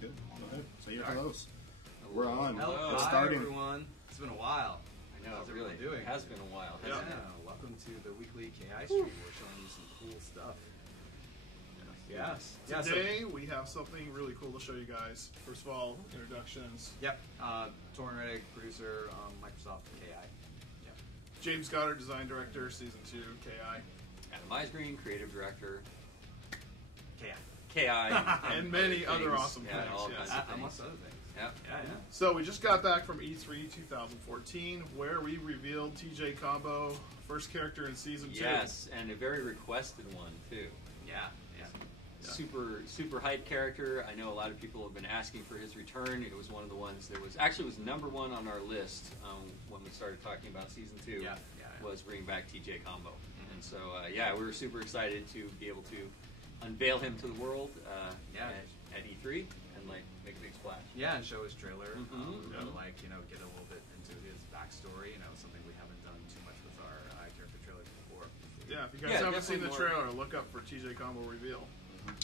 Good. Go ahead. Say your hellos. We're on. Hello. We're Hi, starting. everyone. It's been a while. I know, How's it really everyone doing? has been a while. Yeah. Hasn't it? Welcome to the weekly KI stream. We're showing you some cool stuff. Yes. Today we have something really cool to show you guys. First of all, introductions. Yep. Torrin Reddick, producer, Microsoft KI. Yep. James Goddard, design director, season 2, KI. Adam Eisgreen, creative director. KI. KI. And many other things. awesome Yeah, things, all yes. kinds of things. Amongst other things. Yeah. Yeah. So we just got back from E3 2014, where we revealed TJ Combo, first character in season 2. Yes, and a very requested one too. Yeah. Super hype character. I know a lot of people have been asking for his return. It was one of the ones that was actually was #1 on our list when we started talking about season 2. Yeah. Was bringing back TJ Combo, and so yeah, we were super excited to be able to unveil him to the world at E3 and like make a big splash. Yeah, and show his trailer. Yeah. Like, get a little bit into his backstory. Something we haven't done too much with our character trailers before. Yeah, if you guys haven't seen the definitely trailer, look up for TJ Combo reveal.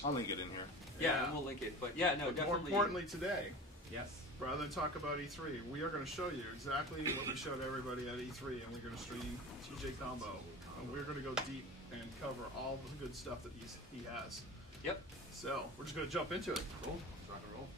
I'll link it in here. Yeah, and we'll link it. But yeah, no, But definitely. more importantly today, Yes. rather than talk about E3, we are going to show you exactly what we showed everybody at E3, and we're going to stream TJ Combo. And we're going to go deep and cover all the good stuff that he has. Yep. So, we're just going to jump into it. Cool. Let's rock and roll.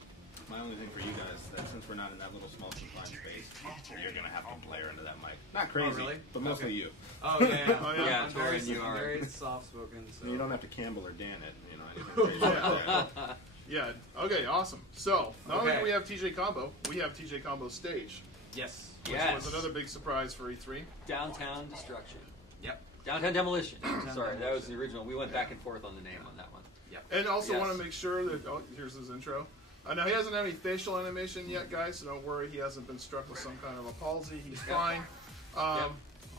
My only thing for you guys, that since we're not in that little small confined space, you're going to have to glare into that mic. Not crazy, really? but mostly you. Oh, yeah. Oh, yeah. Yeah, I'm very, Torrin, you are. very soft-spoken. So. You don't have to Campbell or Dan it, anything crazy. Yeah. Yeah, okay, awesome. So, not only Okay. do we have TJ Combo, we have TJ Combo Stage, Yes. which Yes. was another big surprise for E3. Downtown Destruction. Yep. Downtown Demolition. Sorry, that was Demolition. the original. We went back and forth on the name on that one. Yep. And also Yes. want to make sure that, here's his intro. Now, he hasn't had any facial animation yet, guys, so don't worry, he hasn't been struck with some kind of a palsy. He's fine.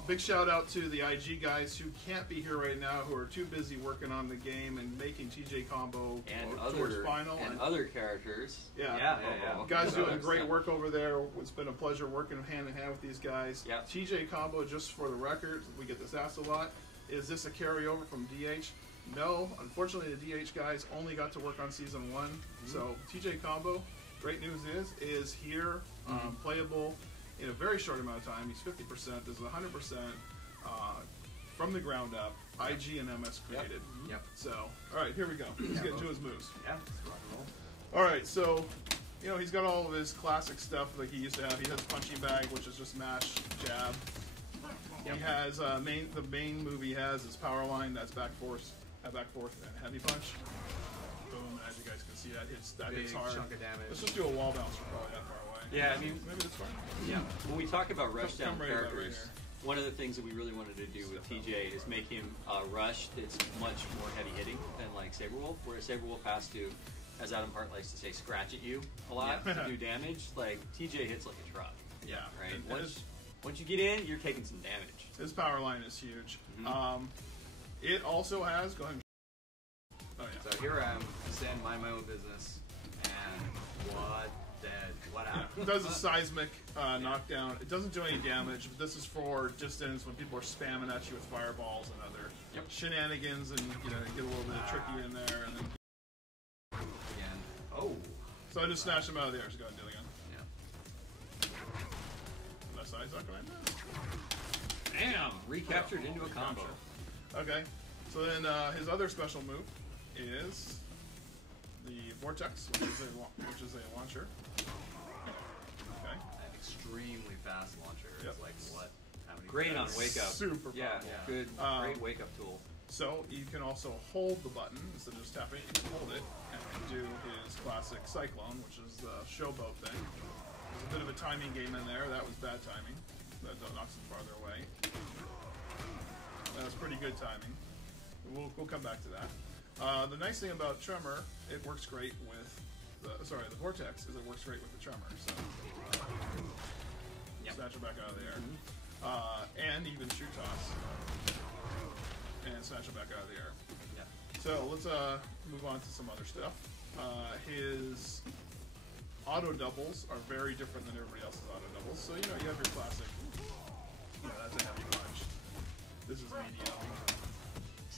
Big shout out to the IG guys who can't be here right now, who are too busy working on the game and making TJ Combo And towards other final. and other characters. Yeah. Guys doing Others. great work over there. It's been a pleasure working hand in hand with these guys. Yep. TJ Combo, just for the record, we get this asked a lot, is this a carryover from DH? No, unfortunately the DH guys only got to work on season 1. So TJ Combo, great news is here, playable in a very short amount of time. He's 50%. This is 100% from the ground up. IG and MS created. Yep. So, all right, here we go. Let's get into his moves. Yeah. Let's rock and roll. All right, so he's got all of his classic stuff like he used to have. He has punching bag, which is just mash, jab. Yep. He has the main move he has is power line. That's back forth, and heavy punch. Boom! As you guys can see, that hits Big hard. chunk of damage. Let's just do a wall bounce. We're probably that far away. Yeah, I mean, maybe that's fine. yeah. When we talk about rush down Come right about characters, right one of the things that we really wanted to do with TJ is make him rush that's much more heavy hitting than like Saberwolf, whereas Saberwolf has to, as Adam Hart likes to say, scratch at you a lot to do damage. Like TJ hits like a truck. Yeah. Right. And Once you get in, you're taking some damage. his power line is huge. It also has. Go ahead. Oh yeah. So here I am, saying mind my own business, and what happened? It does a seismic knockdown. It doesn't do any damage, but this is for distance when people are spamming at you with fireballs and other shenanigans, and you get a little bit of tricky in there. And then Again. Oh. so I just snatched him out of the air. Just go ahead and do it again. Yeah. Left side, sucker right Damn! Recaptured into a combo. there. Okay. So then his other special move is the Vortex, which is a launcher. Okay. An extremely fast launcher. Yep. It's like what? How many? Great on frames? wake up. Super Yeah, powerful. good. Great wake up tool. So you can also hold the button instead of just tapping it. You can hold it and do his classic Cyclone, which is the showboat thing. There's a bit of a timing game in there. That was bad timing. That knocks him farther away. That was pretty good timing. We'll come back to that. The nice thing about Tremor, it works great with the Vortex, is it works great with the Tremor. So snatch it back out of the air, and even shoot toss, and snatch it back out of the air. Yeah. So let's move on to some other stuff. His auto doubles are very different than everybody else's auto doubles. So you have your classic. That's a heavy punch. This is medium.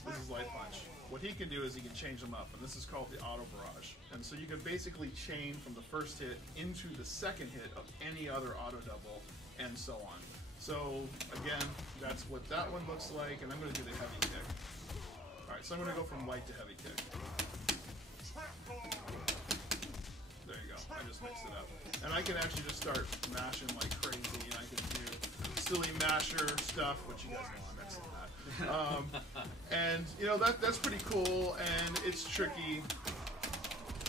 This is light punch. what he can do is he can change them up, and this is called the auto barrage. And so you can basically chain from the first hit into the second hit of any other auto double, and so on. So again, that's what that one looks like, and I'm going to do the heavy kick. All right, so I'm going to go from light to heavy kick. There you go. I just mixed it up, and I can actually just start mashing like crazy, and I can do silly masher stuff, which you guys know I'm excellent at. And you know that's pretty cool, and it's tricky.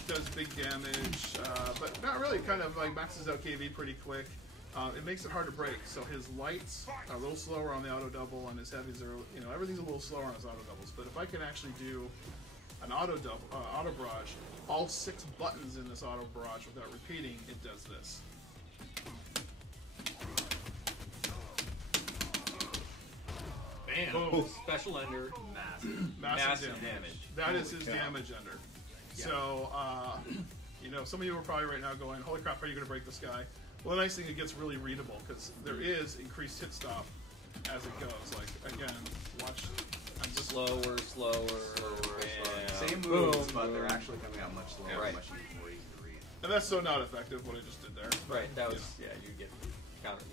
Does big damage, but not really. Kind of like maxes out KV pretty quick. It makes it hard to break. So his lights are a little slower on the auto double, and his heavies are, you know, everything's a little slower on his auto doubles. But if I can actually do an auto barrage, all 6 buttons in this auto barrage without repeating, it does this. Bam! Boom. Special ender. Massive damage. That is his cow. damage ender. Yeah. So, you know, some of you are probably right now going, holy crap, how are you going to break this guy? Well, the nice thing, it gets really readable, because there is increased hit stop as it goes. Like, again, watch. I'm just Slower. Bam. Same Boom. moves, but they're actually coming out much slower, Right. much more easy to read. And that's so not effective, what I just did there. Right. That was Yeah.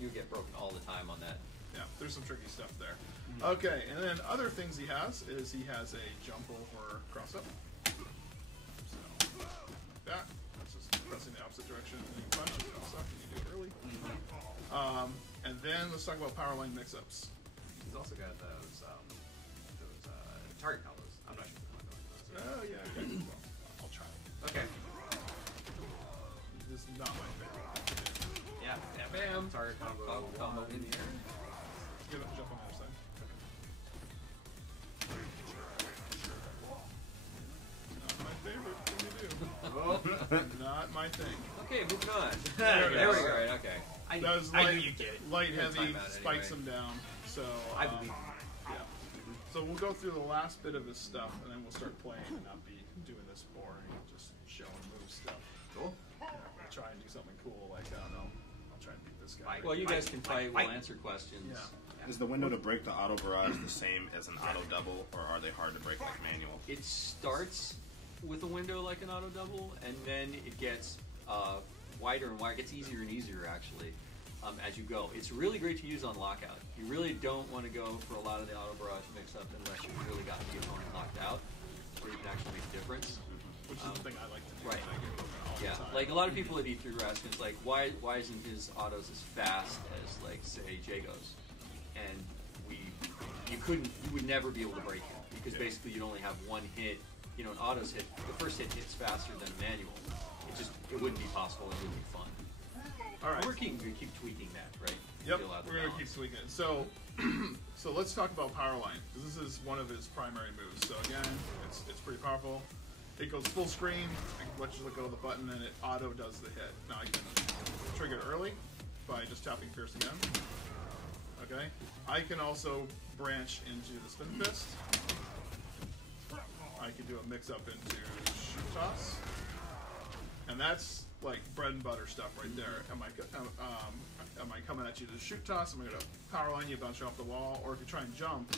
you get broken all the time on that. Yeah, there's some tricky stuff there. Okay, and then other things he has is he has a jump over cross up. So, like that. That's just pressing the opposite direction, and you punch and cross up, and you do it early. And then let's talk about power line mix-ups. He's also got those target combos. I'm not sure if I'm going those. Oh, yeah, okay. Well, I'll try it. Okay. This is not my favorite. Yeah. Bam. Target combo. Combo in the air. Give it a jump on the other side. Not my favorite thing to do. Not my thing. Okay, moving on. There There we we go. go. Right. Okay. Does I light, knew you'd get it. light You're gonna heavy, time out spikes anyway. him down. So I believe yeah. So we'll go through the last bit of his stuff, and then we'll start playing and not be doing this boring, just showing move stuff. Cool. Yeah, we'll try and do something cool, like I don't know. I'll try and beat this guy. Well, you guys can fight. Fight. We'll answer questions. Yeah. Is the window to break the auto barrage the same as an auto double, or are they hard to break like manual? It starts with a window like an auto double, and then it gets wider and wider. It gets easier and easier actually as you go. It's really great to use on lockout. You really don't want to go for a lot of the auto barrage mix-up unless you've really got the opponent locked out, where you can actually make a difference. Which is the thing I like to do. Right. I get broken all the Yeah, time. like a lot of people at E3 were asking, it's like, why isn't his autos as fast as, like, say, Jago's? And you would never be able to break him, because basically you'd only have one hit. You know, an auto's hit, the first hit hits faster than a manual. It wouldn't be possible, it wouldn't be fun. All right. We're keep tweaking that, right? Yep, Feel out the we're going to keep balance. tweaking it. So, so let's talk about power line, because this is one of his primary moves. So again, it's pretty powerful. It goes full screen. I can let you go to the button, and it auto does the hit. Now I can trigger it early by just tapping Fierce again. Okay. I can also branch into the spin fist. I can do a mix up into shoot toss, and that's like bread and butter stuff right there. Am I coming at you to shoot toss? Am I going to power line you, bounce you off the wall? Or if you try and jump,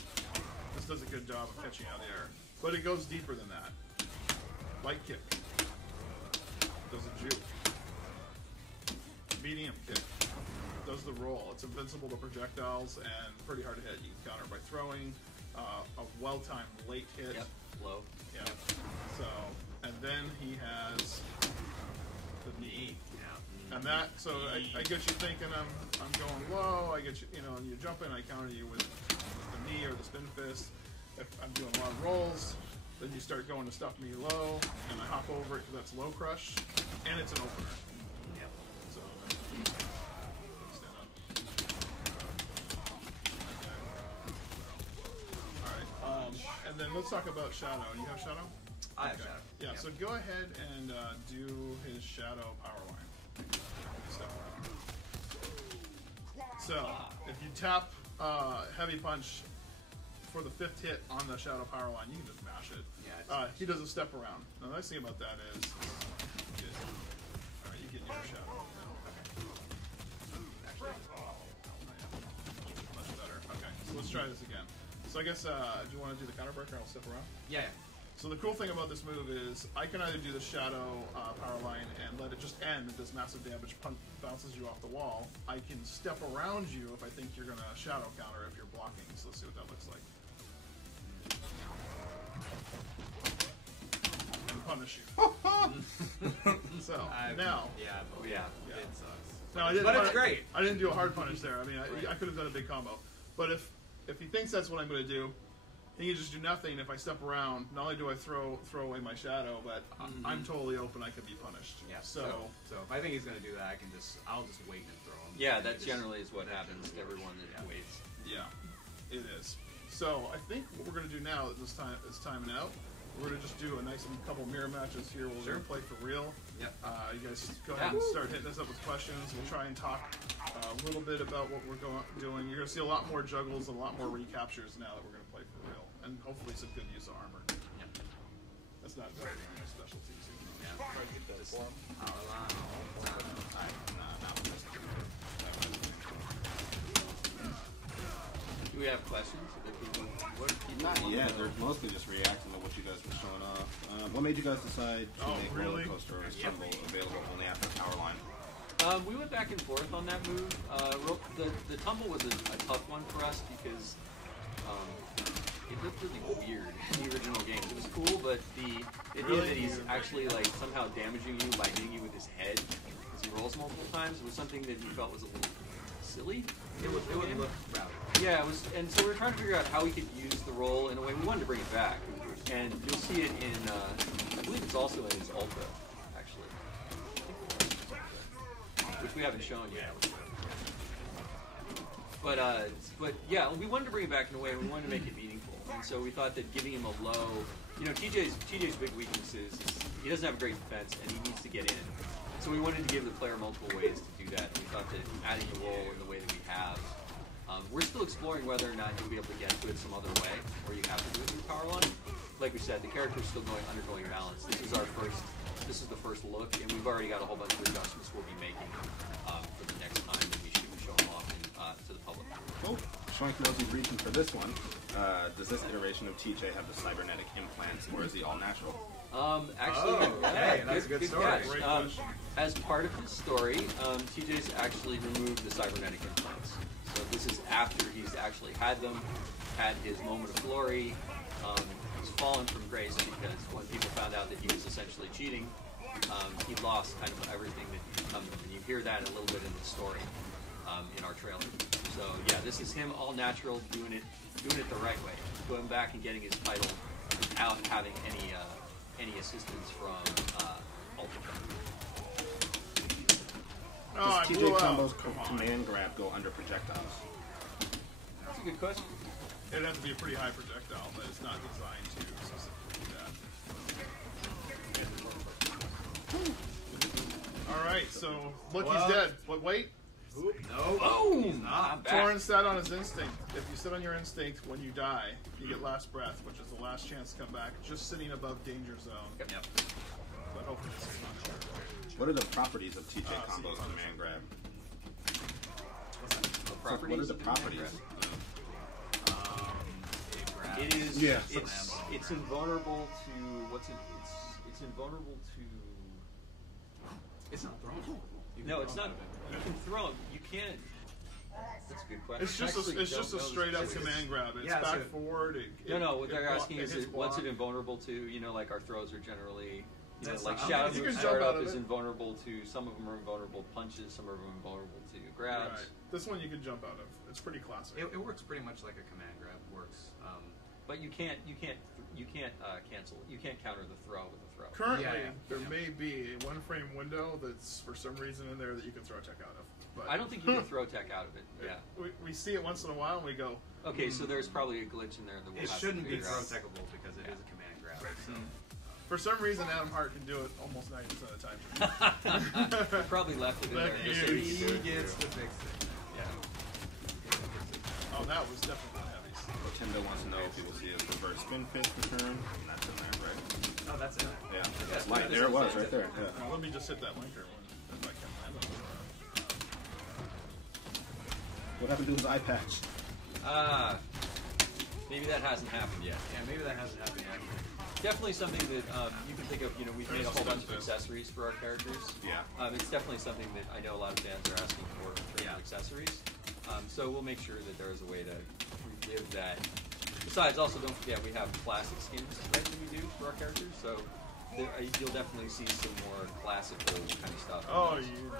this does a good job of catching you out of the air. But it goes deeper than that. Light kick. Does a juke. Medium kick. Does the roll. It's invincible to projectiles and pretty hard to hit. You can counter by throwing. A well-timed late hit. Yep, low. Yeah. So, and then he has the knee. Yeah. And that, so I get you thinking I'm going low. I get you, and you jump in. I counter you with the knee or the spin fist. If I'm doing a lot of rolls, then you start going to stuff me low, and I hop over it because that's low crush, and it's an opener. Yeah. So stand up. Okay. All right. And then let's talk about Shadow. You have Shadow? I have Okay. Shadow. Yeah. Yep. So go ahead and do his Shadow power line. Step around. So if you tap heavy punch for the 5th hit on the Shadow power line, you can just mash it. Yeah, He does a step around. Now, the nice thing about that is all right, you get your Shadow. Actually, Much better. Okay, so let's try this again. So I guess, do you want to do the counter breaker? I'll step around. yeah. So the cool thing about this move is I can either do the shadow power line and let it just end. It does massive damage, bounces you off the wall. I can step around you if I think you're going to shadow counter if you're blocking. So let's see what that looks like. And punish you. So now, yeah, it sucks. no, I didn't. But it's great. I didn't do a hard punish there. I mean, I could have done a big combo. But if he thinks that's what I'm going to do, he can just do nothing. If I step around, not only do I throw away my shadow, but I'm totally open. I could be punished. Yeah. So if I think he's going to do that, I'll just wait and throw him. Yeah, that generally is what happens to everyone that waits. yeah, it is. So I think what we're going to do now at this time is timing out. We're going to just do a nice couple mirror matches here. We're going to play for real. Yep. You guys go ahead and start hitting us up with questions. We'll try and talk a little bit about what we're doing. You're going to see a lot more juggles, a lot more recaptures now that we're going to play for real. And hopefully some good use of armor. Yep. That's not very my specialties. Yeah. Just power line. Do we have questions? Not yet. They're mostly just reacting to what you guys were showing off. What made you guys decide to make Roller Coaster or Tumble available only after Power Line? We went back and forth on that move. The Tumble was a tough one for us because it looked really weird in the original game. It was cool, but the idea that he's actually like somehow damaging you by hitting you with his head as he rolls multiple times was something that we felt was a little silly. It would look rowdy. Yeah, it was, and so we were trying to figure out how we could use the roll in a way. We wanted to bring it back, and you'll see it in, I believe it's also in his Ultra, actually, which we haven't shown yet. But yeah, we wanted to bring it back in a way, and we wanted to make it meaningful. And so we thought that giving him a low, TJ's big weakness is he doesn't have a great defense, and he needs to get in. So we wanted to give the player multiple ways to do that. We thought that adding the roll in the way that we have. We're still exploring whether or not you'll be able to get to it some other way, or you have to do it through Power Line. Like we said, the character's still undergoing balance. This is the first look, and we've already got a whole bunch of adjustments we'll be making for the next time that we should show them off to the public. Cool. Schwank knows he's reaching for this one. Does this iteration of TJ have the cybernetic implants, or is he all natural? Actually, that's a good story. Catch. As part of his story, TJ's actually removed the cybernetic implants. So this is after he's actually had them, had his moment of glory. He's fallen from grace because when people found out that he was essentially cheating, he lost kind of everything that he become. And you hear that a little bit in the story in our trailer. So yeah, this is him all natural, doing it the right way, going back and getting his title without having any assistance from Ultra. Does TJ Combo's command grab go under projectiles? That's a good question. It'd have to be a pretty high projectile, but it's not designed to specifically do that. Alright, so look, he's dead. But wait. No, he's not. Torrin sat on his instinct. If you sit on your instinct when you die, you get last breath, which is the last chance to come back, just sitting above danger zone. Yep. But hopefully this is not true. What are the properties of TJ Combo's command grab? What are the properties? It is. Yeah. It's invulnerable to It's invulnerable to. It's not thrown. No, it's not. You can throw him. You can't. That's a good question. It's just a straight up command grab. It's back forward. No. What they're asking is, what's it invulnerable to? Like our throws are generally. Like Shadow Move Startup is invulnerable to, some of them are invulnerable to punches, some of them are invulnerable to grabs. Right. This one you can jump out of. It's pretty classic. It works pretty much like a command grab works. But you can't cancel. You can't counter the throw with a throw. Currently, there may be a one-frame window that's for some reason in there that you can throw tech out of. But I don't think you can throw tech out of it. Yeah. We see it once in a while and we go. Okay, so there's probably a glitch in there that we'll have to shouldn't be figure throw out. techable because it is a command grab. So. For some reason, Adam Hart can do it almost 90% of the time. I probably left it in there. Just so he could do it. Gets to fix it. Yeah. Oh, that was definitely heavy. Timbo wants to know if people see a reverse spin fist return. And that's in there, right? Oh, that's in there. Yeah. That's light. There it was, right there. Yeah. Let me just hit that linker one if I can. What happened to his eye patch? maybe that hasn't happened yet. Yeah, maybe that hasn't happened yet. Definitely something that you can think of. You know, we've made a whole bunch of accessories for our characters. Yeah. It's definitely something that I know a lot of fans are asking for in terms of accessories. So we'll make sure that there is a way to give that. Besides, also don't forget we have classic skins right, that we do for our characters. So you'll definitely see some more classical kind of stuff. Oh, you know.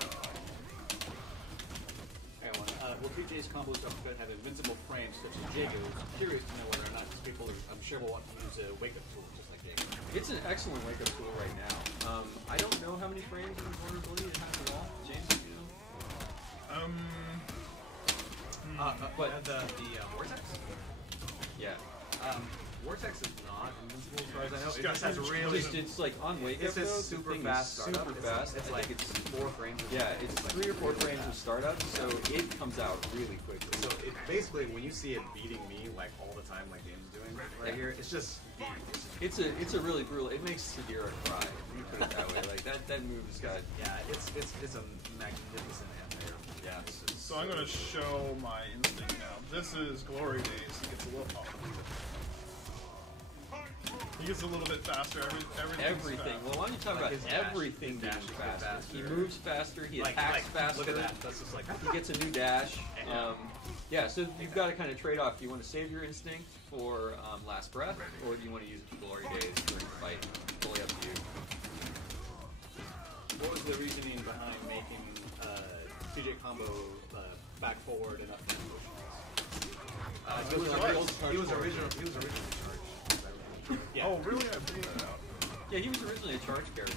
Will TJ's combos outfit have invincible frames such as Jago? I'm curious to know whether or not people, I'm sure, will want to use a wake-up tool just like Jago. It's an excellent wake-up tool right now. I don't know how many frames of vulnerability it has at all. James, do you know? But the Vortex? Yeah. Vortex is not invincible as far as I know. It's It just has really... It's like on wake-up It's a though, super the thing fast is startup. super fast. It's I like think it's 4 frames. yeah, it's 3 or 4 frames of startup, so it comes out really quickly. So it basically, when you see it beating me like all the time, like James is doing right here, it's just It's a really brutal. It makes Sadira cry. If you put it that way, like that move's got. yeah, it's a magnificent anti-air. Yeah. So I'm going to show my instinct now. This is Glory Days. He gets a little... He gets a little bit faster. Everything. Well, why don't you talk about everything being faster? He moves faster. He attacks faster. Look at that. That's just like... He gets a new dash. Yeah, so you've got to kind of trade off. Do you want to save your instinct for last breath, or do you want to use it for Glory Days during the fight? Totally up to you. What was the reasoning behind making TJ combo back forward and up motions? He was originally charged. Yeah. Oh, really? I blew that out. Yeah, he was originally a charge character.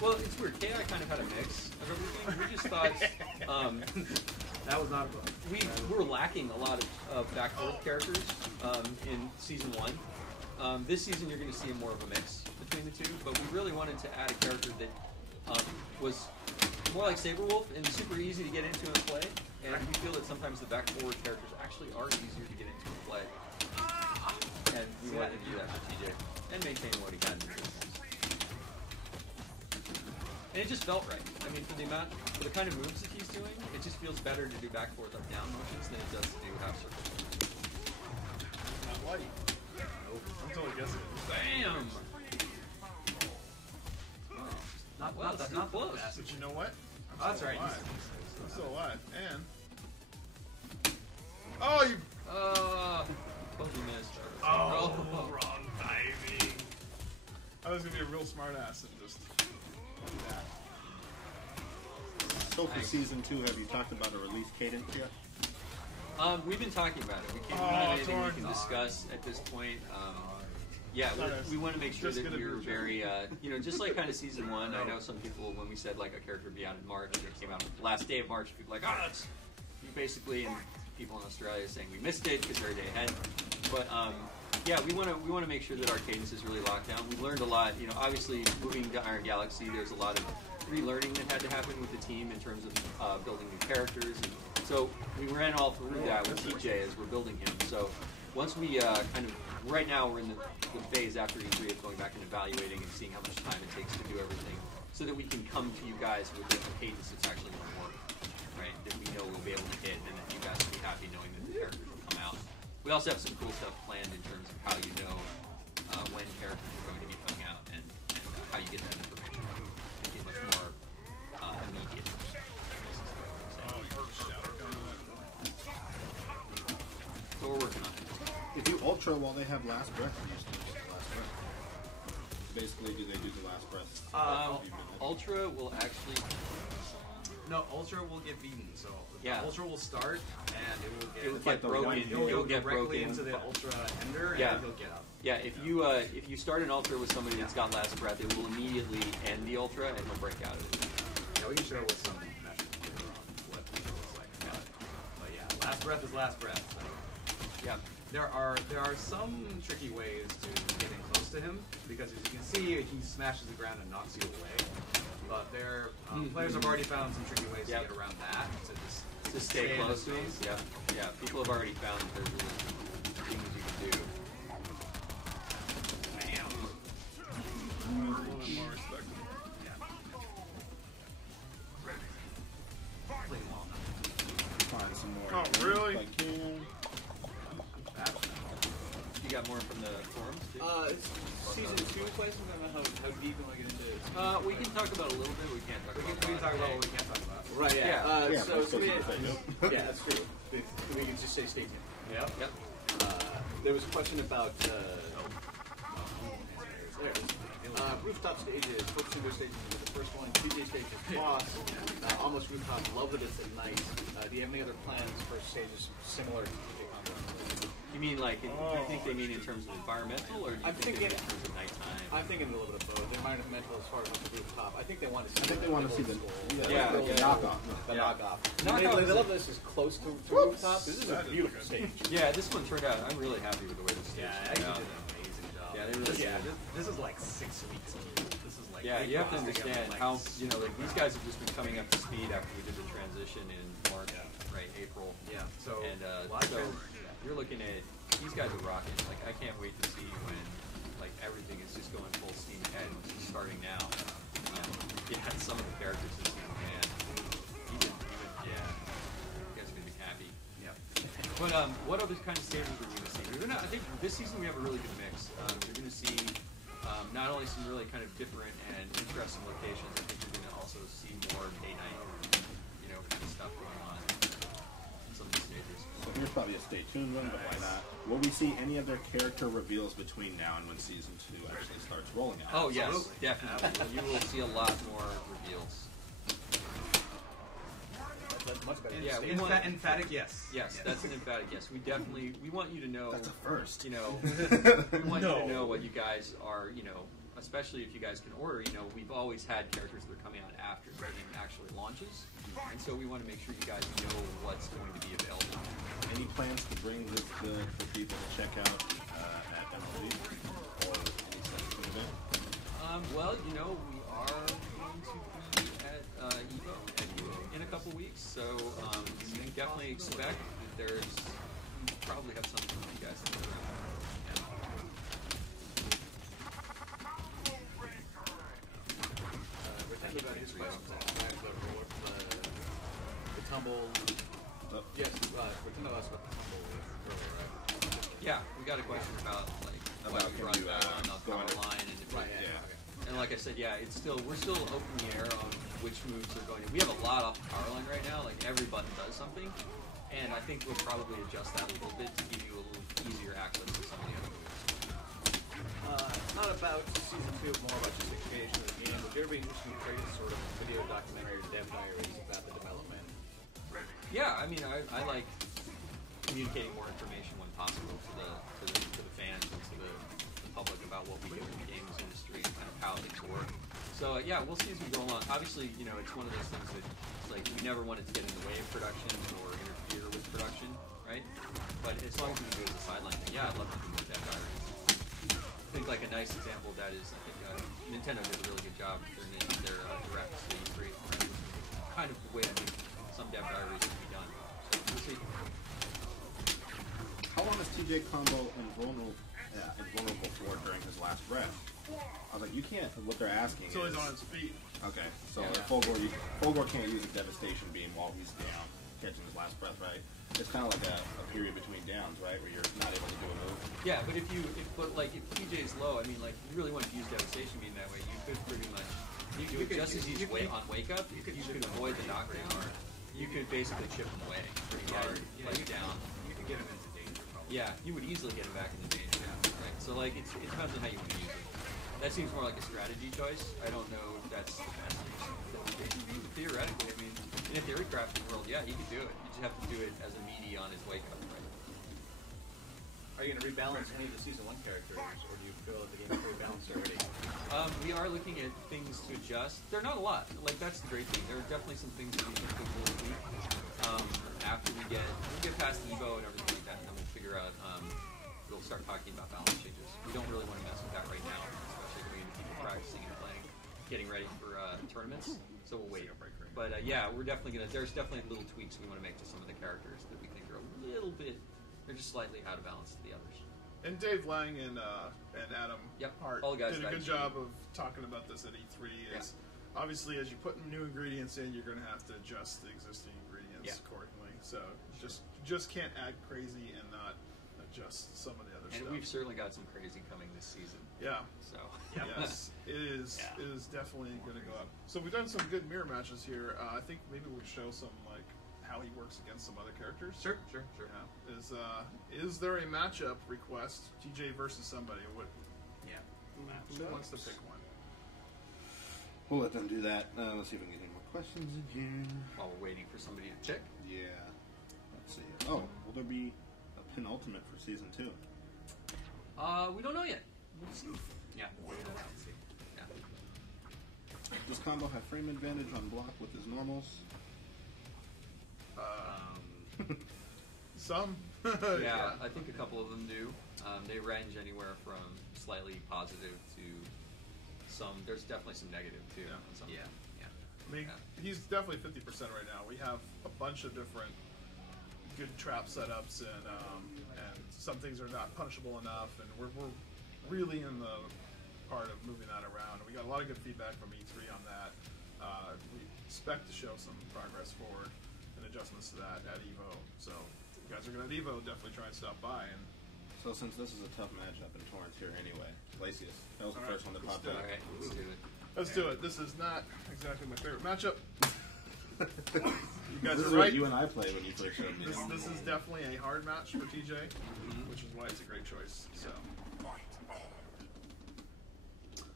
Well, it's weird. KI kind of had a mix of everything. We just thought That was not a book. we were lacking a lot of back forth characters in season 1. This season, you're going to see more of a mix between the two, but we really wanted to add a character that was more like Saberwolf and super easy to get into and play. And we feel that sometimes the back forward characters actually are easier to get into and play. And we wanted to do that for TJ and maintain what he had in the business. And it just felt right. I mean, for the kind of moves that he's doing, it just feels better to do back, forth, up, down motions than it does to do half circles. Not light. Until I guess it is. Bam! Not close. But you know what? Oh, that's right. I'm still alive. And... Oh, you... Totally missed. Oh, wrong timing. I was going to be a real smart ass and just... that. So for season 2, have you talked about a release cadence yet? We've been talking about it. We can't have anything we can discuss at this point. Yeah, we want to make sure that we're very, just like kind of season 1. I know some people, when we said like a character would be out in March, and it came out the last day of March, people were like, it's basically, and people in Australia saying we missed it because they're a day ahead. But yeah, we want to make sure that our cadence is really locked down. We learned a lot. You know, obviously moving to Iron Galaxy, there's a lot of relearning that had to happen with the team in terms of building new characters. And so we ran all through that with TJ as we're building him. So once we kind of, right now we're in the phase after E3 of going back and evaluating and seeing how much time it takes to do everything, so that we can come to you guys with a cadence that's actually going to work, right? That we know we'll be able to hit, and that you guys will be happy knowing that the characters will come out. We also have some cool stuff planned in terms of how you know when characters are going to be coming out and how you get that information. Make it much more immediate. So we're working on it. If you ultra while they have last breath, or you still use last breath? Basically, do they do the last breath? Ultra will actually... No, Ultra will get beaten. So Ultra will start and it will get broken. You'll get directly into the Ultra ender and you'll get up. Yeah, if you start an Ultra with somebody that's got last breath, it will immediately end the Ultra and he'll break out of it. Yeah, we can show with some measures what it looks like. Yeah. But yeah, last breath is last breath. So. Yeah. There are some tricky ways to get in close to him because as you can see, he smashes the ground and knocks you away. But players have already found some tricky ways to get around that to stay close to him. Yeah. People have already found that there's things you can do. Bam. A little bit more respectable. Play them all. Find some more. Oh, really? If I can. We can talk about a little bit. We can't talk about. We can talk about what we can't talk about. Right, yeah. Yeah, So yeah, that's true. We can just say stay tuned. Yep. Yep. There was a question about rooftop stages. First two stages was the first one. TJ stage is boss. Almost rooftop. Love that it's at night. Do you have any other plans for stages similar to TJ Combo? You mean like? Do you think they mean in terms of environmental, or do you think in terms of nighttime? I'm thinking a little bit of both. Environmental as far as the rooftop. I think they want to see. I think they want to see the knockoff. The knockoff. Knockoff They love this as close to rooftop. This is a beautiful stage. Yeah, this one turned out. I'm really happy with the way this stage turned out. Did an amazing job. Yeah, they really did. This is like 6 weeks old. This is like You have to understand how like these guys have just been coming up to speed after we did the transition in March, right? April. Yeah. So so you're looking at these guys are rocking. Like I can't wait to see when like everything is just going full steam ahead, which is starting now. Some of the characters this season, man. Even you guys are gonna be happy. Yeah. But what other kind of stages are we gonna see? I think this season we have a really good mix. You're gonna see not only some really kind of different and interesting locations. I think you're gonna also see more day-night, kind of stuff going on in some of the stages. So here's probably a stay tuned one, but why not? Will we see any of their character reveals between now and when season 2 actually starts rolling out? Oh yes, definitely. You will see a lot more reveals. That's much better. Yeah, emphatic yes. Yes, that's an emphatic yes. We want you to know. That's a first. We want you to know what you guys are. Especially if you guys can order. We've always had characters that are coming out after the game actually launches, and so we want to make sure you guys know what's going to be available. Any plans to bring this good for people to check out at MLB or any such event? Well, we are going to be at EVO in a couple weeks, so you can definitely expect that we probably have something for you guys to do. The tumble. Yes, we're talking about the tumble earlier, right? Yeah, we got a question about why we brought that on the power line and and like I said, we're still up in the air on which moves are going to. We have a lot off the power line right now. Like every button does something, and I think we'll probably adjust that a little bit to give you a little easier access to some of the other moves. It's not about season 2, more about just the creation of the game. Would there be interesting to create sort of video documentary or dev diaries about the development? Yeah, I mean, I like communicating more information when possible to the fans and to the public about what we do in the games industry and kind of how things work. So we'll see as we go along. Obviously, it's one of those things that it's like we never want it to get in the way of production or interfere with production, right? But as long as we do it as a sideline thing, I'd love to do more dev diaries. I think like a nice example of that is I think Nintendo did a really good job with their directs that you create. Kind of the way I think some dev diaries can be done. So we'll see. How long is TJ Combo invulnerable for during his last breath? I was like, you can't. What they're asking So is. he's on his feet. Okay, so Fulgore can't use a devastation beam while he's down, catching his last breath, right? It's kind of like a period between downs, right, where you're not able to do a move. Yeah, but if TJ's low, I mean, like, you really want to use devastation beam that way. You could pretty much just as he's on wake up. You could avoid the knockdown. You could basically chip him away pretty hard, down. You could get him into danger. Probably. Yeah, you would easily get him back into danger. Right. So it depends on how you want to use it. That seems more like a strategy choice. I don't know if that's the best use. Theoretically, I mean, in a theory crafting world, he could do it. You just have to do it as a meaty on his wake up, right? Are you going to rebalance any of the season 1 characters, or do you feel that the game is rebalanced already? We are looking at things to adjust. They're not a lot. Like that's the great thing. There are definitely some things that we think will tweak after we get past Evo and everything like that, and then we'll figure out. We'll start talking about balance changes. We don't really want to mess with that right now, especially going into people practicing and playing, getting ready for tournaments. So we'll wait. But we're definitely gonna. There's definitely little tweaks we want to make to some of the characters that we think are a little bit. They're just slightly out of balance to the others. And Dave Lang and Adam Hart all the guys did a good job of talking about this at E3. Obviously, as you put new ingredients in, you're going to have to adjust the existing ingredients accordingly. So just can't add crazy and not just some of the other And stuff. we've certainly got some crazy coming this season. Yeah. So Yes, it is. Yeah. It is definitely going to go up. So we've done some good mirror matches here. I think maybe we'll show some like how he works against some other characters. Sure. Yeah. Is there a matchup request? TJ versus somebody. What? Yeah. Who wants to pick one? We'll let them do that. Let's see if we can get any more questions in here. while we're waiting for somebody to check. Yeah. Let's see. Oh, will there be a penultimate for season 2? We don't know yet. We'll see. Yeah, we'll figure that out and see. Yeah. Does Combo have frame advantage on block with his normals? Some. Yeah, I think a couple of them do. They range anywhere from slightly positive to some. There's definitely some negative too. Yeah. On some. Yeah. I mean, he's definitely 50% right now. We have a bunch of different good trap setups, and some things are not punishable enough, and we're really in the part of moving that around. We got a lot of good feedback from E3 on that. We expect to show some progress forward and adjustments to that at EVO. So if you guys are going to EVO, definitely try and stop by. And So since this is a tough matchup in Torrance here anyway, Glacius, that was the first one that popped All out. right, let's do it. let's do it. This is not exactly my favorite matchup. You guys This are is what right. you and I played when you first showed me. This is definitely a hard match for TJ, which is why it's a great choice. So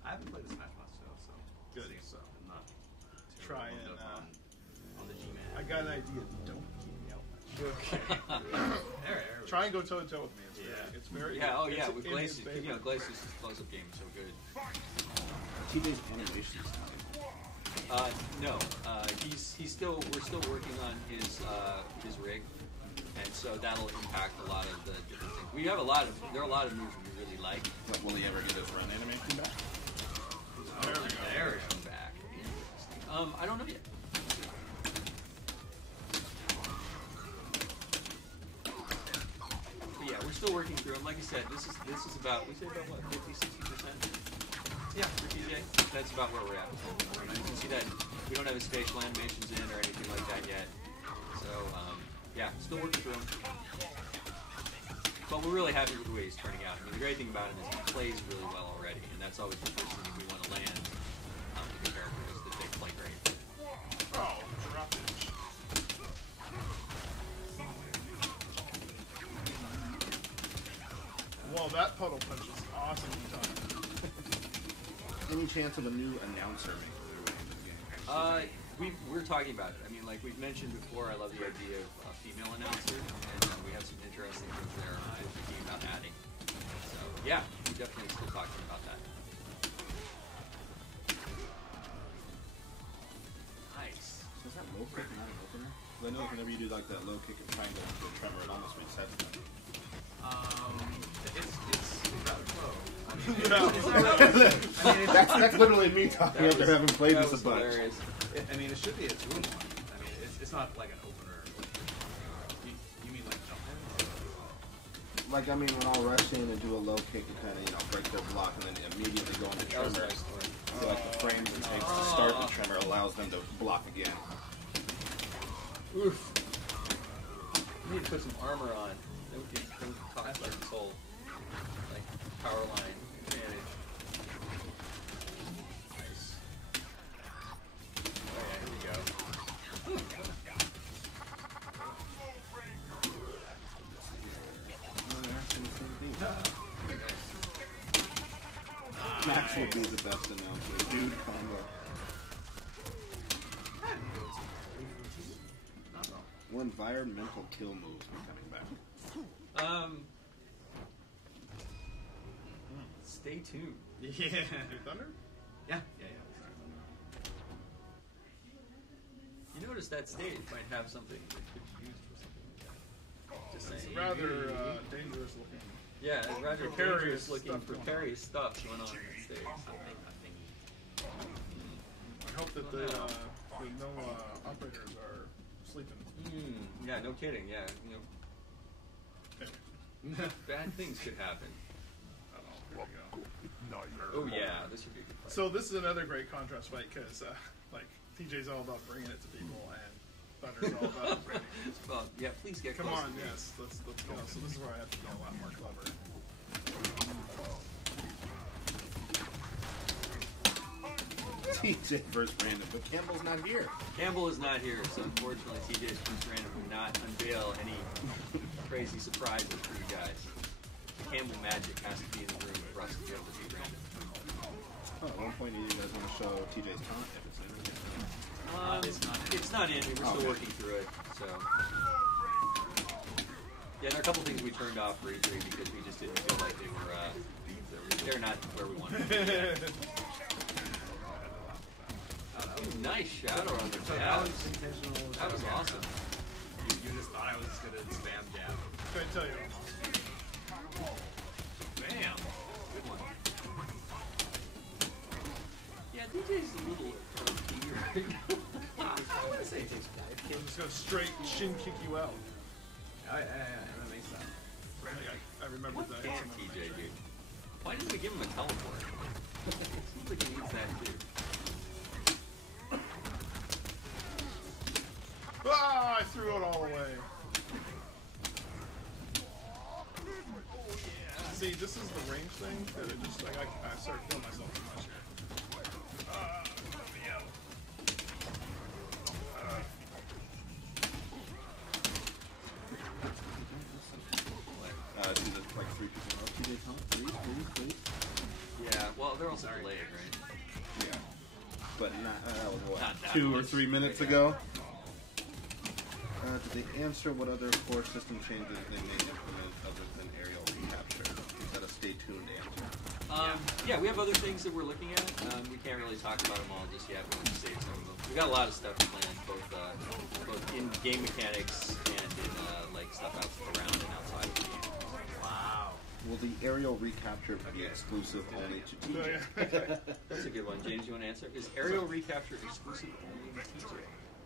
I haven't played this match much so good. see, So I'm not too try warmed and. up on the G-Man. I got an idea. Don't keep me out much. There we Try and go toe to toe with me. It's Yeah. very. It's very. Yeah. Oh it's yeah. in With his Glacius, favor. you know, Glacius' close-up game is so good. TJ's animation style. No, we're still working on his rig, and so that'll impact a lot of the different things. There are a lot of moves we really like. But will he ever get his run animation back? There we go. There we go. Back. I don't know yet. But yeah, we're still working through them. Like I said, this is about we say about what 50-60%. Yeah, for TJ, that's about where we're at. You can see that we don't have his facial animations in or anything like that yet. So yeah, still working through them. But we're really happy with the way he's turning out. I mean, the great thing about him is he plays really well already, and that's always the first thing we want to land with the characters, that they play great. Oh, droppage. Well, that puddle punch is awesome time. Any chance of a new announcer making their way into the game? We're talking about it. I mean, like we've mentioned before, I love the idea of a female announcer, and we have some interesting things there we're thinking about adding. So yeah, we're definitely still talking about that. Nice. So is that low kick not an opener? 'Cause I know whenever you do like that low kick and triangle into a tremor, it almost resets them. It's rather low. That's literally me talking after having played That this was a bunch. hilarious. I mean, it should be a 2-in-1. I mean, it's not like an opener. You mean like jump in? Like, I mean, when I'll rush in and do a low kick and kind of, break their block and then immediately go into That was a tremor. nice story. So, like, the frames it takes to start the tremor allows them to block again. Oof. You need to put some armor on. Then we can talk about this whole like power line advantage. Nice. Oh yeah, here we go. Max would be the best announcer. Dude combo. When environmental kill moves are coming back. Stay tuned. Yeah. Thunder? Yeah. You notice that stage might have something that could be used for something like that. Just It's saying. rather dangerous looking. Yeah, it's rather Precarious dangerous looking, stuff going on. precarious stuff going on that stage. I hope that the no operators are sleeping. Yeah, no kidding. Yeah, bad things could happen. There we go. Oh yeah, this would be a good fight. So this is another great contrast fight because, like, TJ's all about bringing it to people, and Thunder's all about. Well, yeah, please get Come close. on, yes, let's go. So this is where I have to be a lot more clever. TJ versus Brandon, but Campbell's not here. Campbell is not here, so unfortunately TJ versus Brandon will not unveil any crazy surprises for you guys. Campbell magic has to be in the room for us to be able to beat Brandon. Oh, at one point, you guys want to show TJ's taunt if it's in. It's not in. We're still working through it. So yeah, there are a couple things we turned off for E3 because we just didn't feel like they're not where we wanted them to be. Nice shadow on the So that jab. was intentional. That was awesome. You just thought I was just gonna spam jab. Can I tell you? Bam. Good one. Yeah, DJ's a little OP right now. I would say it takes 5 I'm kills. just gonna straight shin kick you out. Yeah, that makes sense. I remember What that. can't TJ do? Why didn't we give him a teleport? It seems like he needs that too. Ah! I threw it all away. See, this is the range thing that it just like I start killing myself too much here. Let me out. Do the like 3 people know TJ taunt? Please. Yeah, well, they're also delayed, right? Yeah. But not, that was what, Not that 2 or much. 3 minutes Yeah. ago? Did they answer what other core system changes they may implement other than aerial recapture? Is that a stay tuned answer? Yeah, we have other things that we're looking at. We can't really talk about them all just yet. We'll just save some of them. We've got a lot of stuff planned, both in game mechanics and in like stuff out around and outside of the game. Wow. Will the aerial recapture be exclusive only to TJ? That's a good one. James, you want to answer? Is aerial recapture exclusive only to TJ?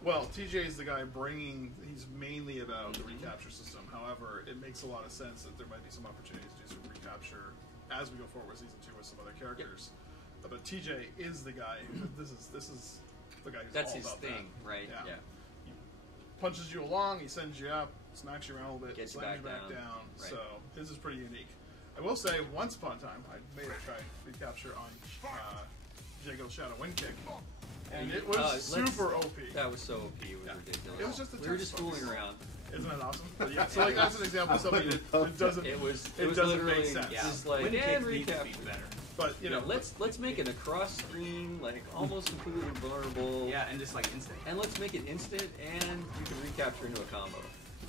Well, TJ is the guy bringing. He's mainly about the recapture system. However, it makes a lot of sense that there might be some opportunities to do some recapture as we go forward with season 2 with some other characters. Yep. But TJ is the guy. This is the guy who's That's all his about thing, that. right? Yeah. He punches you along. He sends you up, smacks you around a little bit, Gets you slams back you back down. down. Right. So his is pretty unique. I will say, once upon a time, I made a try recapture on Jago's Shadow Wind Kick. And it was super OP. That was so OP. It was ridiculous. It was just a we were just textbook. fooling around. Isn't that awesome? But yeah, so like that's an example of something that doesn't. It was doesn't literally make sense. just like Wind and kick needs to recap. be better. But you know, let's make it a cross screen, like almost completely invulnerable. Yeah, and just like instant. And let's make it instant, and you can recapture into a combo.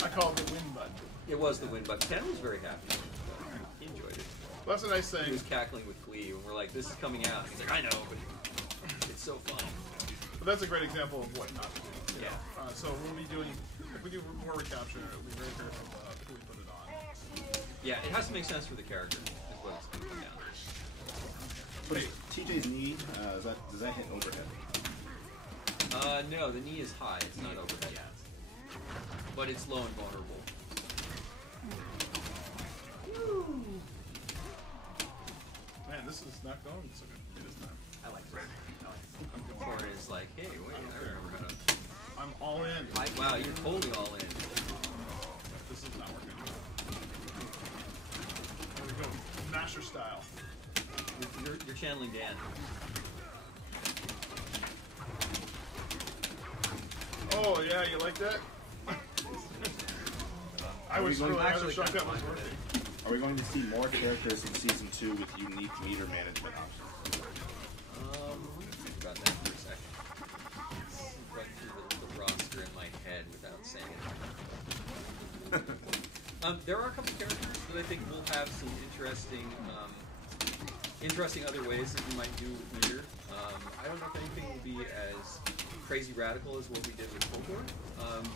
I call it the win button. It was the win, but Ken was very happy. He enjoyed it. Well, that's a nice He thing. was cackling with glee when we're like, "This is coming out." He's like, "I know, but it's so fun." But that's a great example of what not to do. You Yeah. know? So we'll be doing. If we do more recapture, we'll be very careful who we put it on. Yeah, it has to make sense for the character. Is what it's going to come down to. But TJ's knee, does that hit overhead? No, the knee is high. It's not overhead. Yeah. But it's low and vulnerable. Man, this is not going so good this time. I like this. Or is like, hey, wait, I remember how to. I'm all in. Wow, you're totally all in. This is not working. There we go. Masher style. You're channeling Dan. Oh yeah, you like that? I was going really to actually shocked that was kinda working. Are we going to see more characters in Season 2 with unique meter management options? Let me think about that for a second. Run through the roster in my head without saying it. There are a couple characters that I think will have some interesting other ways that you might do with meter. I don't know if anything will be as crazy radical as what we did with Coldor,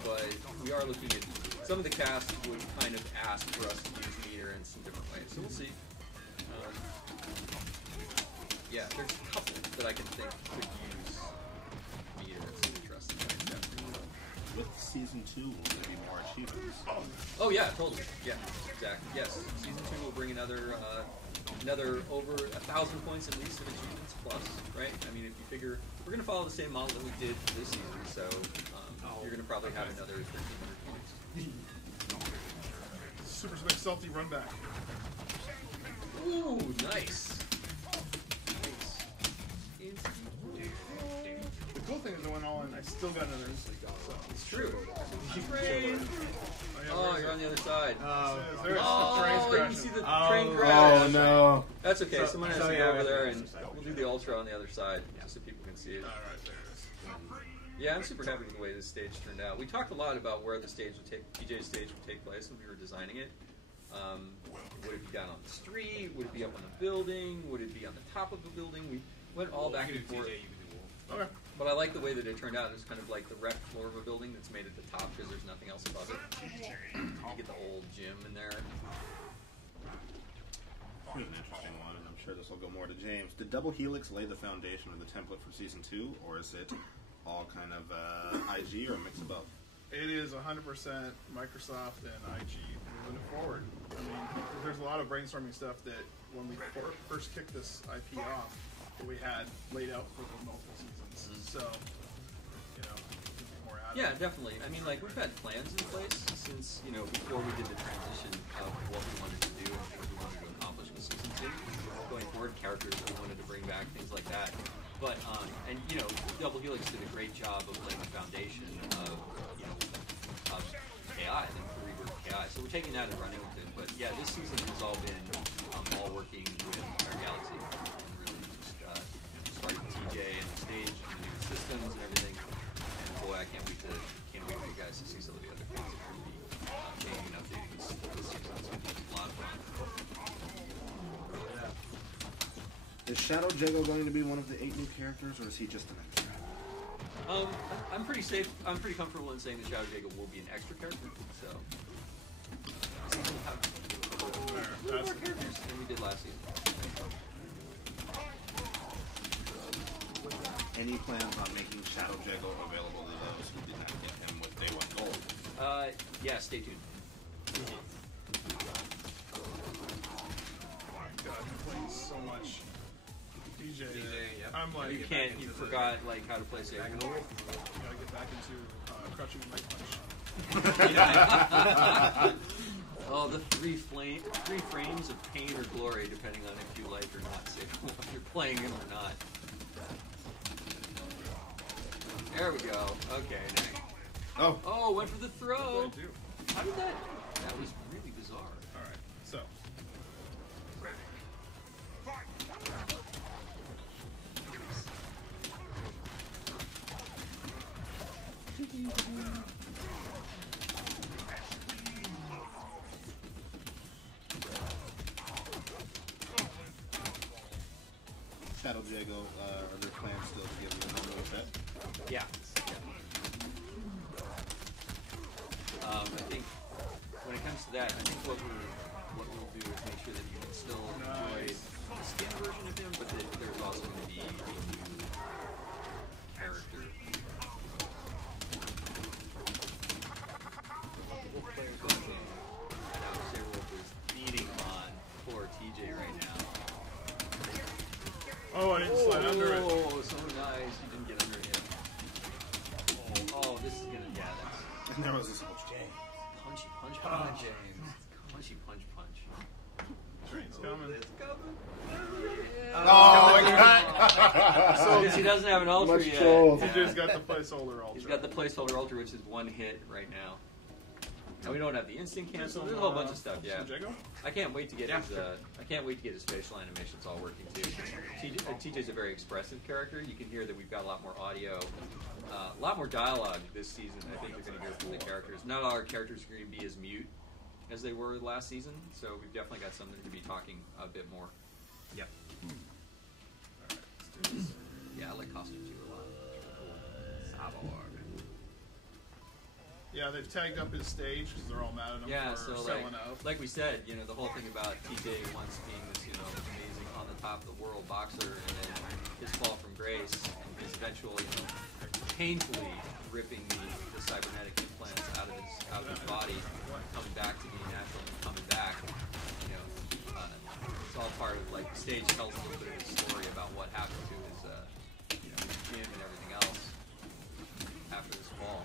but we are looking at some of the cast would kind of ask for us to use meter in some different ways, so we'll see. Yeah, there's a couple that I can think could use meter in some interesting ways. With Season 2, will there be more achievements? Oh yeah, totally. Yeah, exactly. Yes, season 2 will bring another over 1,000 points at least of achievements plus, right? I mean, if you figure we're going to follow the same model that we did for this season, so you're going to probably have another 1,300 points. Super salty run back. Ooh, nice. The cool thing is I went all in. I still got another instant. So. It's true. Train. Oh, you're on the other side. There's the train's You crashing. see the train crash. Oh no! That's okay. Someone has to yeah, go over yeah, there, yeah. and we'll do the ultra on the other side, just so people can see it. All right, there it is. Yeah, I'm super happy with the way this stage turned out. We talked a lot about where the stage would take, TJ's stage would take place when we were designing it. Would it be down on the street? Would it be up on the building? Would it be on the top of the building? We went all back and forth. Okay. But I like the way that it turned out. It's kind of like the rec floor of a building that's made at the top because there's nothing else above it. You get the old gym in there. Here's an interesting one, and I'm sure this will go more to James. Did Double Helix lay the foundation of the template for Season 2, or is it all kind of IG or a mix of both? It is 100% Microsoft and IG moving it forward. I mean, there's a lot of brainstorming stuff that when we first kicked this IP off, that we had laid out for the multiple seasons. So, you know, more out of Yeah, it. definitely. I mean, like, we've had plans in place since, you know, before we did the transition of what we wanted to do and what we wanted to accomplish with Season 2. Going forward, characters we wanted to bring back, things like that. But, and, you know, Double Helix did a great job of laying the foundation of, you know, of KI, the rebirth KI. So we're taking that and running with it. But, yeah, this season has all been all working with our Galaxy. And really just starting with TJ and the stage and the new systems and everything. And, boy, I can't wait for you guys to see some of the other things that are going to be changing and updating this season. It's going to be a lot of fun. Is Shadow Jago going to be one of the 8 new characters, or is he just an extra? I'm pretty safe. I'm pretty comfortable in saying that Shadow Jago will be an extra character. So, we'll have more characters than we did last season. Any plans on making Shadow Jago available to those who did not get him with Day 1 Gold? Yeah, stay tuned. Oh my God, I'm playing so much DJ. yep. I'm like, You can't. You forgot like how to play Saber. gotta get back into crouching Mic Punch. Oh, the three frames of pain or glory, depending on if you like or not Saber, if you're playing him or not. There we go. Okay. Oh, Oh, went for the throw. What did I do? How did that? That was really bizarre. All right, so. Shadow Jago, are there plans still to give you a normal effect? Yeah. I think when it comes to that, I think what we'll do is make sure that you can still enjoy the skin version of him, but that there's also going to be a new character. I know Saberwolf is beating on poor TJ right now. Oh, I didn't slide under it. Oh, so nice. You didn't get under him. Oh, this is gonna, yeah, that's And there was this Coach J. punchy punch. Punchy punch. Train's coming. Oh my God! So because he doesn't have an ultra Much yet. troll. TJ's got the placeholder ultra. He's got the placeholder ultra, which is one hit right now. And we don't have the instant cancel. There's a whole bunch of stuff. Yeah. Some Jago? I can't wait to get his. I can't wait to get his facial animations all working too. TJ's a very expressive character. You can hear that we've got a lot more audio, a lot more dialogue this season. I think you're going to hear from the characters. Not all our characters are going to be as mute as they were last season, so we've definitely got something to be talking a bit more. Yep. Alright, let's do this. Yeah, I like costume too a lot. Cyborg. Yeah, they've tagged up his stage because they're all mad at him Yeah, for so selling out. like we said, you know, the whole thing about TJ once being this, you know, amazing on the top of the world boxer, and then his fall from grace, and his eventual, you know, painfully ripping the cybernetic implants out of his body, coming back to being natural and coming back. You know, it's all part of like the stage tells a little bit of his story about what happened to his, you know, his gym and everything else after this fall.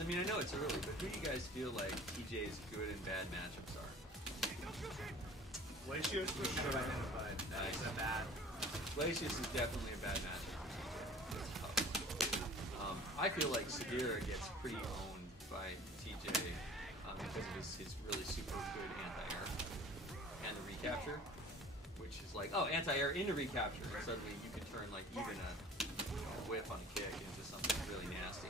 guys, I mean, I know it's early, but who do you guys feel like TJ's good and bad matchups are? Glacius for Should sure. have identified. That is a bad. Glacius is definitely a bad matchup. That's tough. I feel like Segura gets pretty owned by TJ because of his really super good anti-air and the recapture, which is like, oh, anti-air into recapture, and suddenly you can turn like even a whiff on a kick into something really nasty.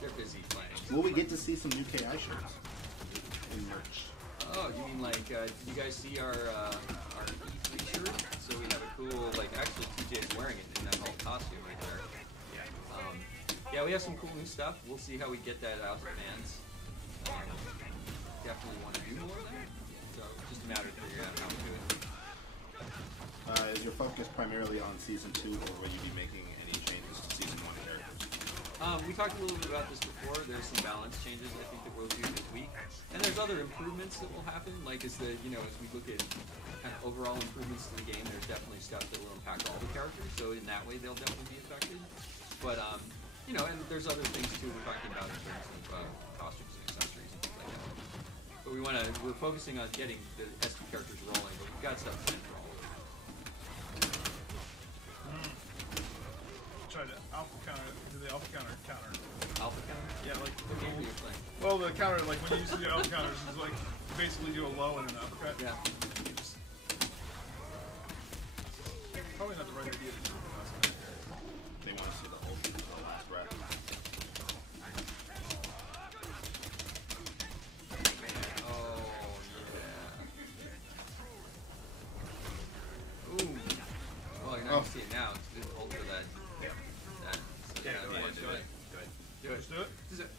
They're busy playing. Will we get to see some new KI shirts in merch? Oh, you mean like, you guys see our E3 shirt? So we have a cool, like, actually TJ's wearing it in that whole costume right there. Yeah, we have some cool new stuff. We'll see how we get that out to fans. Definitely want to do more of that. So just a matter of figuring out how to do it. Is your focus primarily on Season 2, or will you be making any changes to Season 1 characters? We talked a little bit about this before. There's some balance changes I think that we'll do this week. And there's other improvements that will happen, like as we look at kind of overall improvements to the game, there's definitely stuff that will impact all the characters, so in that way they'll definitely be affected. But, and there's other things too we're talking about in terms of costumes and accessories and things like that. But we're focusing on getting the SD characters rolling, but we've got stuff planned for all of them. Try to alpha counter. Do the alpha counter counter? Alpha counter? Yeah, like What game are you playing? well, the counter like when you used to do alpha counters is like basically do a low and an uppercut. Yeah. Probably not the right idea to do it. They want to see the whole last breath. Oh, yeah. Ooh. Well, you're not going to see it now. It's just hold for that. Yeah. That. Yeah, that go ahead, do do it. it. Do it. Let's do it. This is it.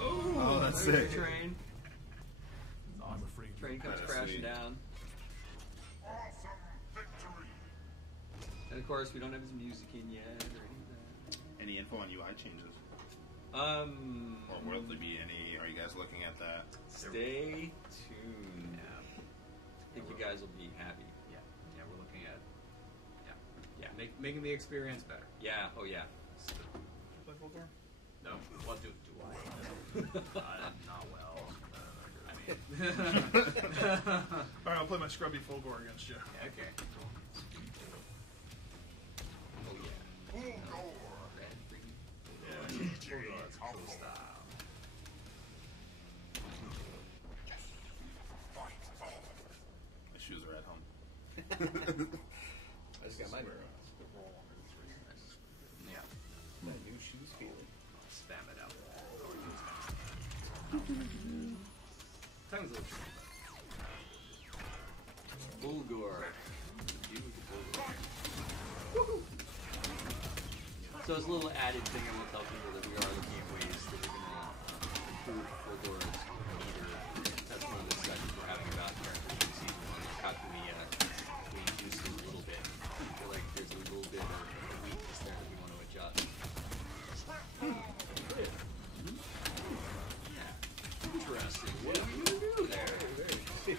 Oh, that's There's sick. the train. I'm a freak. Train comes That's crashing sweet. down. And of course, we don't have his music in yet or any of that. Any info on UI changes? Or Or will there be any? Are you guys looking at that? stay tuned. Yeah. I think you guys will be happy. Yeah. Yeah, we're looking at. Yeah. Making the experience better. Yeah. Oh yeah. Play full door? No. What do I? Not well. I mean. All right, I'll play my scrubby full gore against you. Okay. Oh yeah. Red, green. Yeah. Full guards, full style. My shoes are at home. I just got mine. Yeah. My new shoes feeling. Spam it out. Or you spam it out. Time is a little tricky, Bulgur. You with the Bulgur. So it's a little added thing I will tell people that we are looking at ways that we're going to improve Bulgur's meter. That's one of the discussions we're having about characters in season 1. Is how can we reduce it a little bit? I feel like there's a little bit of weakness there that we want to adjust. Interesting. What are we going to do there?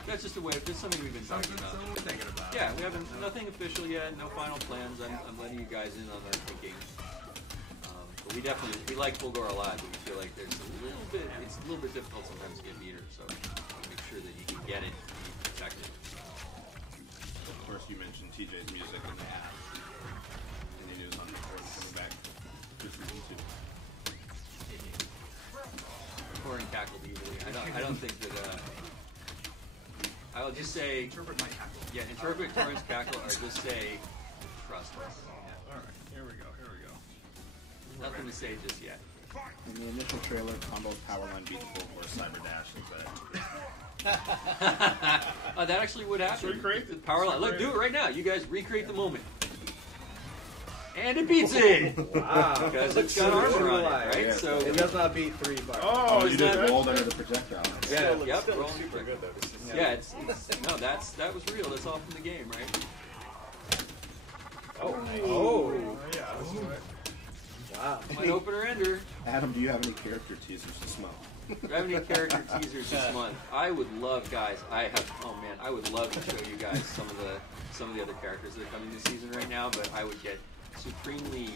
That's just a way. That's something we've been talking about. something we're thinking about. Yeah, we haven't nothing official yet. No final plans. I'm letting you guys in on our thinking. But we like Bulgur a lot. But we feel like there's a little bit. It's a little bit difficult sometimes to get meter. So make sure that you can get it and be protected. Of course, you mentioned TJ's music in the app. Any news on recording coming back just from YouTube? Recording cackled easily. I don't think that. I will just say. Interpret my cackle. Yeah, interpret Torrent's cackle, or just say trust us. All right, here we go. Here we go. Nothing to say just yet. In the initial trailer, Combo's power line beats Bulgur Cyber Dash. Is that That actually would happen. Let's recreate The it. power line. Let's Look, do it recreate right now. You guys recreate the moment. And it beats it! Wow. Because it's got armor on it, right? Yeah. So It does not beat 3 bars. Oh, you is just that- rolled under the projectile. Yeah, Yep, still rolling super for- good though. This is, yeah, it's no, that was real. That's all from the game, right? Oh, nice. Oh, yeah, that's right. Wow. Might opener ender. Adam, do you have any character teasers this month? Do you have any character teasers this month? I would love, guys. I would love to show you guys some of the other characters that are coming this season right now. But I would get supremely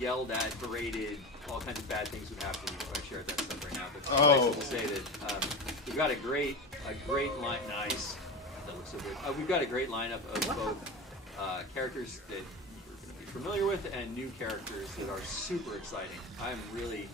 yelled at, berated, all kinds of bad things would happen if I shared that stuff right now. But suffice it to say that we've got a great line. Nice. That looks so good. We've got a great lineup of both characters that you're going to be familiar with and new characters that are super exciting. I'm really,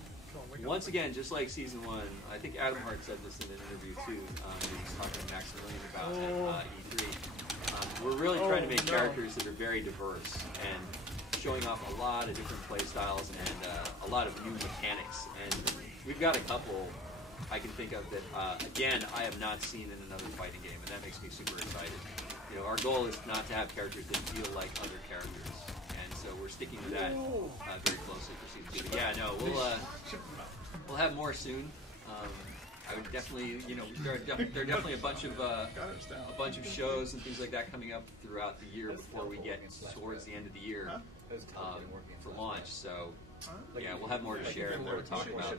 once again, just like season 1, I think Adam Hart said this in an interview too. He was talking to Maximilian about at E3. We're really trying to make characters that are very diverse and showing off a lot of different play styles and a lot of new mechanics. And we've got a couple I can think of that, again, I have not seen in another fighting game, and that makes me super excited. You know, our goal is not to have characters that feel like other characters, and so we're sticking to that very closely for season 2. But yeah, no, we'll have more soon. I would definitely, you know, there are definitely a bunch of shows and things like that coming up throughout the year before we get towards the end of the year for launch. So yeah, we'll have more to share and more to talk about.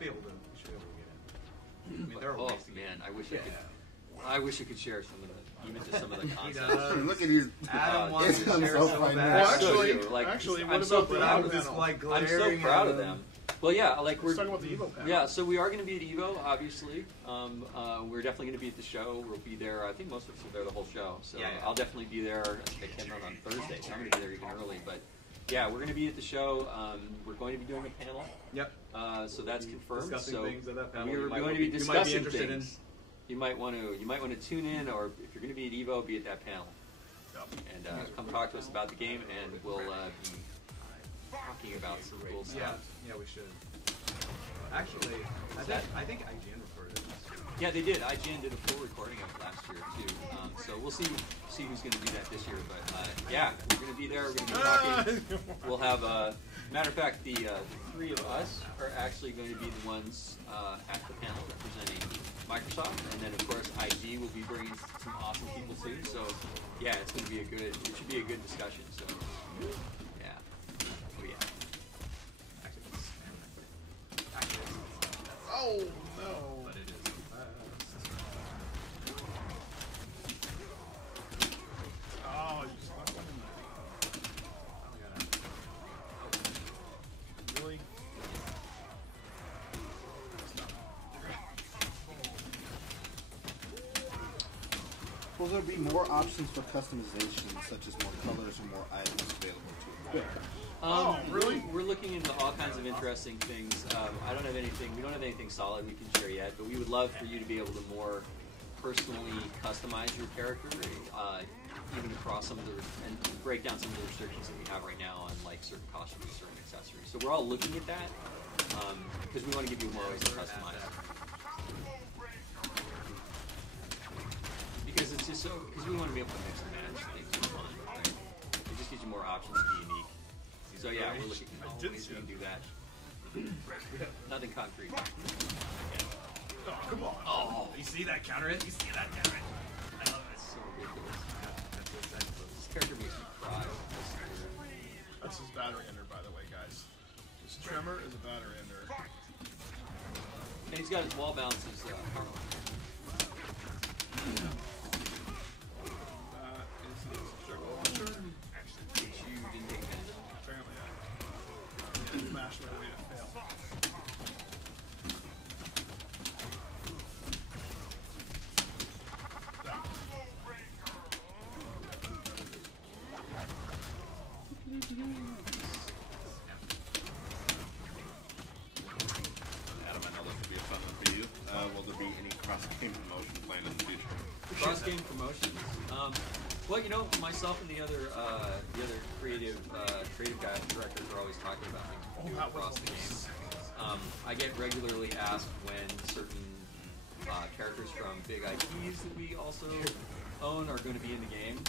Oh man, I wish I could share some of the, even just some of the concepts. Look at these. Adam wants to share so so funny. bad. Well, actually, what I'm so about the proud Evo of this. panel? I'm so proud of them. Well, yeah, like Let's talk about the Evo panel. yeah. So we are going to be at Evo, obviously. We're definitely going to be at the show. We'll be there. I think most of us will be there the whole show. So I'll definitely be there. I think I came out on Thursday, so I'm going to be there even early. But yeah, we're going to be at the show. We're going to be doing a panel. Yep. So that's confirmed. Discussing So things at that panel. we're going to be discussing things. You might want to tune in, or if you're going to be at Evo, be at that panel. And come talk to us about the game, and we'll be talking about some cool stuff. Yeah, we should. Actually, I think IGN recorded it last year. Yeah, they did. IGN did a full recording of it last year too. So we'll see who's going to do that this year. But yeah, we're going to be there. We're going to be talking. We'll have matter of fact, the 3 of us are actually going to be the ones at the panel representing Microsoft, and then of course IG will be bringing some awesome people too. So yeah, it's going to be it should be a good discussion. So yeah, oh yeah. Oh no! But it is Oh, you stuck one in there. Really? Will there be more options for customization, such as more colors or more items available to equip? Really? We're looking into all kinds of interesting things. We don't have anything solid we can share yet, but we would love for you to be able to more personally customize your character, even across some of the, and break down some of the restrictions that we have right now on like certain costumes and certain accessories. So we're all looking at that, because we want to give you more ways to customize. Because it's just because we want to be able to mix and match things for fun, right? It just gives you more options to be unique. So yeah, we're looking at ways we can do that. Nothing concrete. Oh, come on. Oh, you see that counter hit? You see that counter hit? I love it. So ridiculous. This character makes me cry. That's his battery ender, by the way, guys. This Tremor is a battery ender. And he's got his wall bounces. Power line. That is his juggle launcher. Which you didn't take advantage of. Apparently, I smashed my way to fail. Adam, I know this would be a fun one for you. Will there be any cross-game promotion planned in the future? Cross-game promotions. Well, you know, myself and the other creative directors are always talking about things we do across the game. I get regularly asked when certain characters from big IPs that we also own are going to be in the game.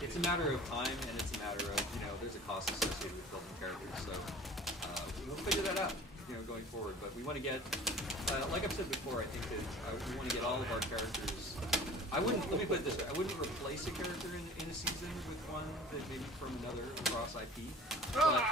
It's a matter of time, and it's a matter of, you know, there's a cost associated with building characters, so we'll figure that out, you know, going forward. But we want to get, like I've said before, I think that we want to get all of our characters. I wouldn't. Let me put it this way: I wouldn't replace a character in a season with one that maybe from another cross IP. But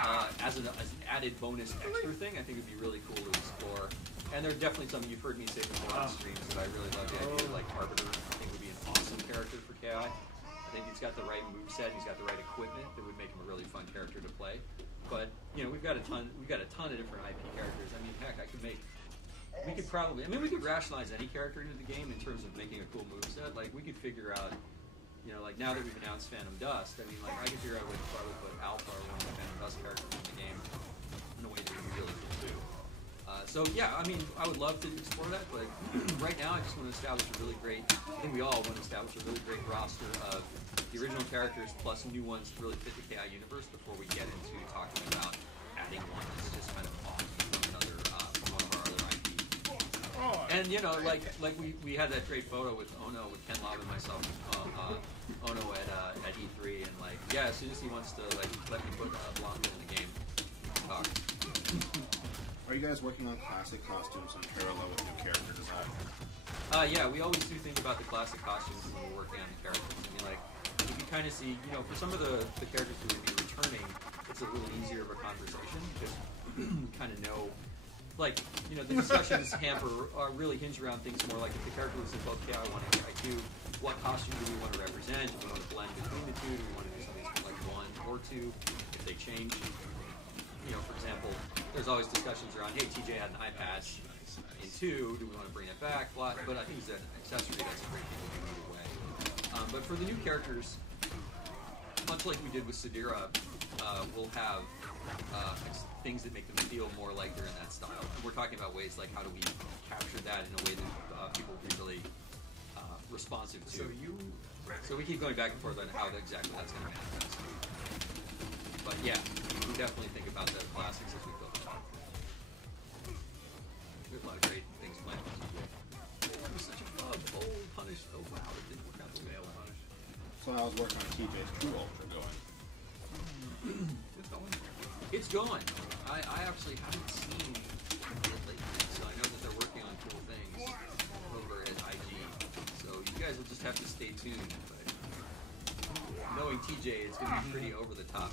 as an added bonus extra thing, I think it'd be really cool to explore. And there are definitely some you've heard me say before on streams that I really love the idea. Like Arbiter, I think would be an awesome character for KI. I think he's got the right moveset, he's got the right equipment that would make him a really fun character to play. But you know, we've got a ton of different IP characters. I mean, heck, we could rationalize any character into the game in terms of making a cool moveset. Like we could figure out, you know, like now that we've announced Phantom Dust, I mean, like I could figure out if I would put Alpha or one of the Phantom Dust characters in the game in a way that would be really cool too. So yeah, I mean, I would love to explore that, but right now I just want to establish a really great, I think we all want to establish a really great roster of the original characters plus new ones to really fit the KI universe before we get into talking about adding one that's just kind of off from another, from one of our other IPs. And you know, like we had that great photo with Ono, with Ken Lob and myself, Ono at E3, and like, yeah, as soon as he wants to like let me put Blanca in the game, talk. Are you guys working on classic costumes in parallel with new character design? Yeah, we always do think about the classic costumes when we're working on the characters. I mean, like, you can kind of see, you know, for some of the characters who would be returning, it's a little easier of a conversation because we kind of know, like, you know, the discussions really hinge around things more like if the character was in both KI1 and KI2, what costume do we want to represent? Do we want to blend between the two? Do we want to do something like one or two if they change? You know, for example, there's always discussions around, hey, TJ had an eye patch in 2, do we want to bring it back? But I think as an accessory, that's a great thing to do either way. But for the new characters, much like we did with Sadira, we'll have things that make them feel more like they're in that style. And we're talking about ways like how do we capture that in a way that people will be really responsive to. So we keep going back and forth on how exactly that's going to manifest. But yeah, we definitely think about the classics as we build them out. We have a lot of great things planned. It was such a fun, bold, punish. Oh wow, it didn't work out the way I wanted. So how's work on TJ's True Ultra going? It's going. I actually haven't seen it lately, so I know that they're working on cool things over at IG. So you guys will just have to stay tuned. But knowing TJ, it's going to be pretty over the top.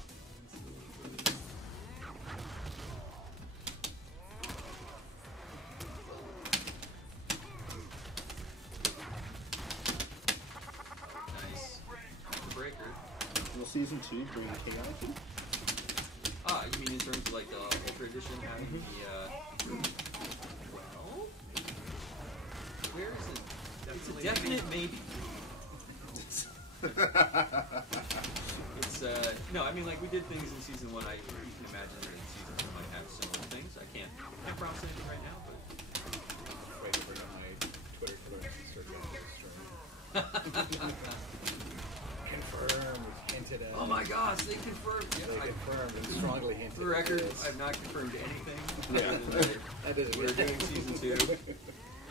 Season 2 bring the KI to? You mean in terms of like the Ultra Edition having the, well, where is it? It's a definite maybe. It's, no, I mean like we did things in Season 1, you can imagine that in Season 2 might have similar things. I can't promise anything right now, but. Wait to bring up my Twitter for the rest of the stream. Confirmed. Hinted at. Oh my gosh, they confirmed. Yeah, they confirmed and strongly hinted. For the record, I've not confirmed anything. We're doing Season 2.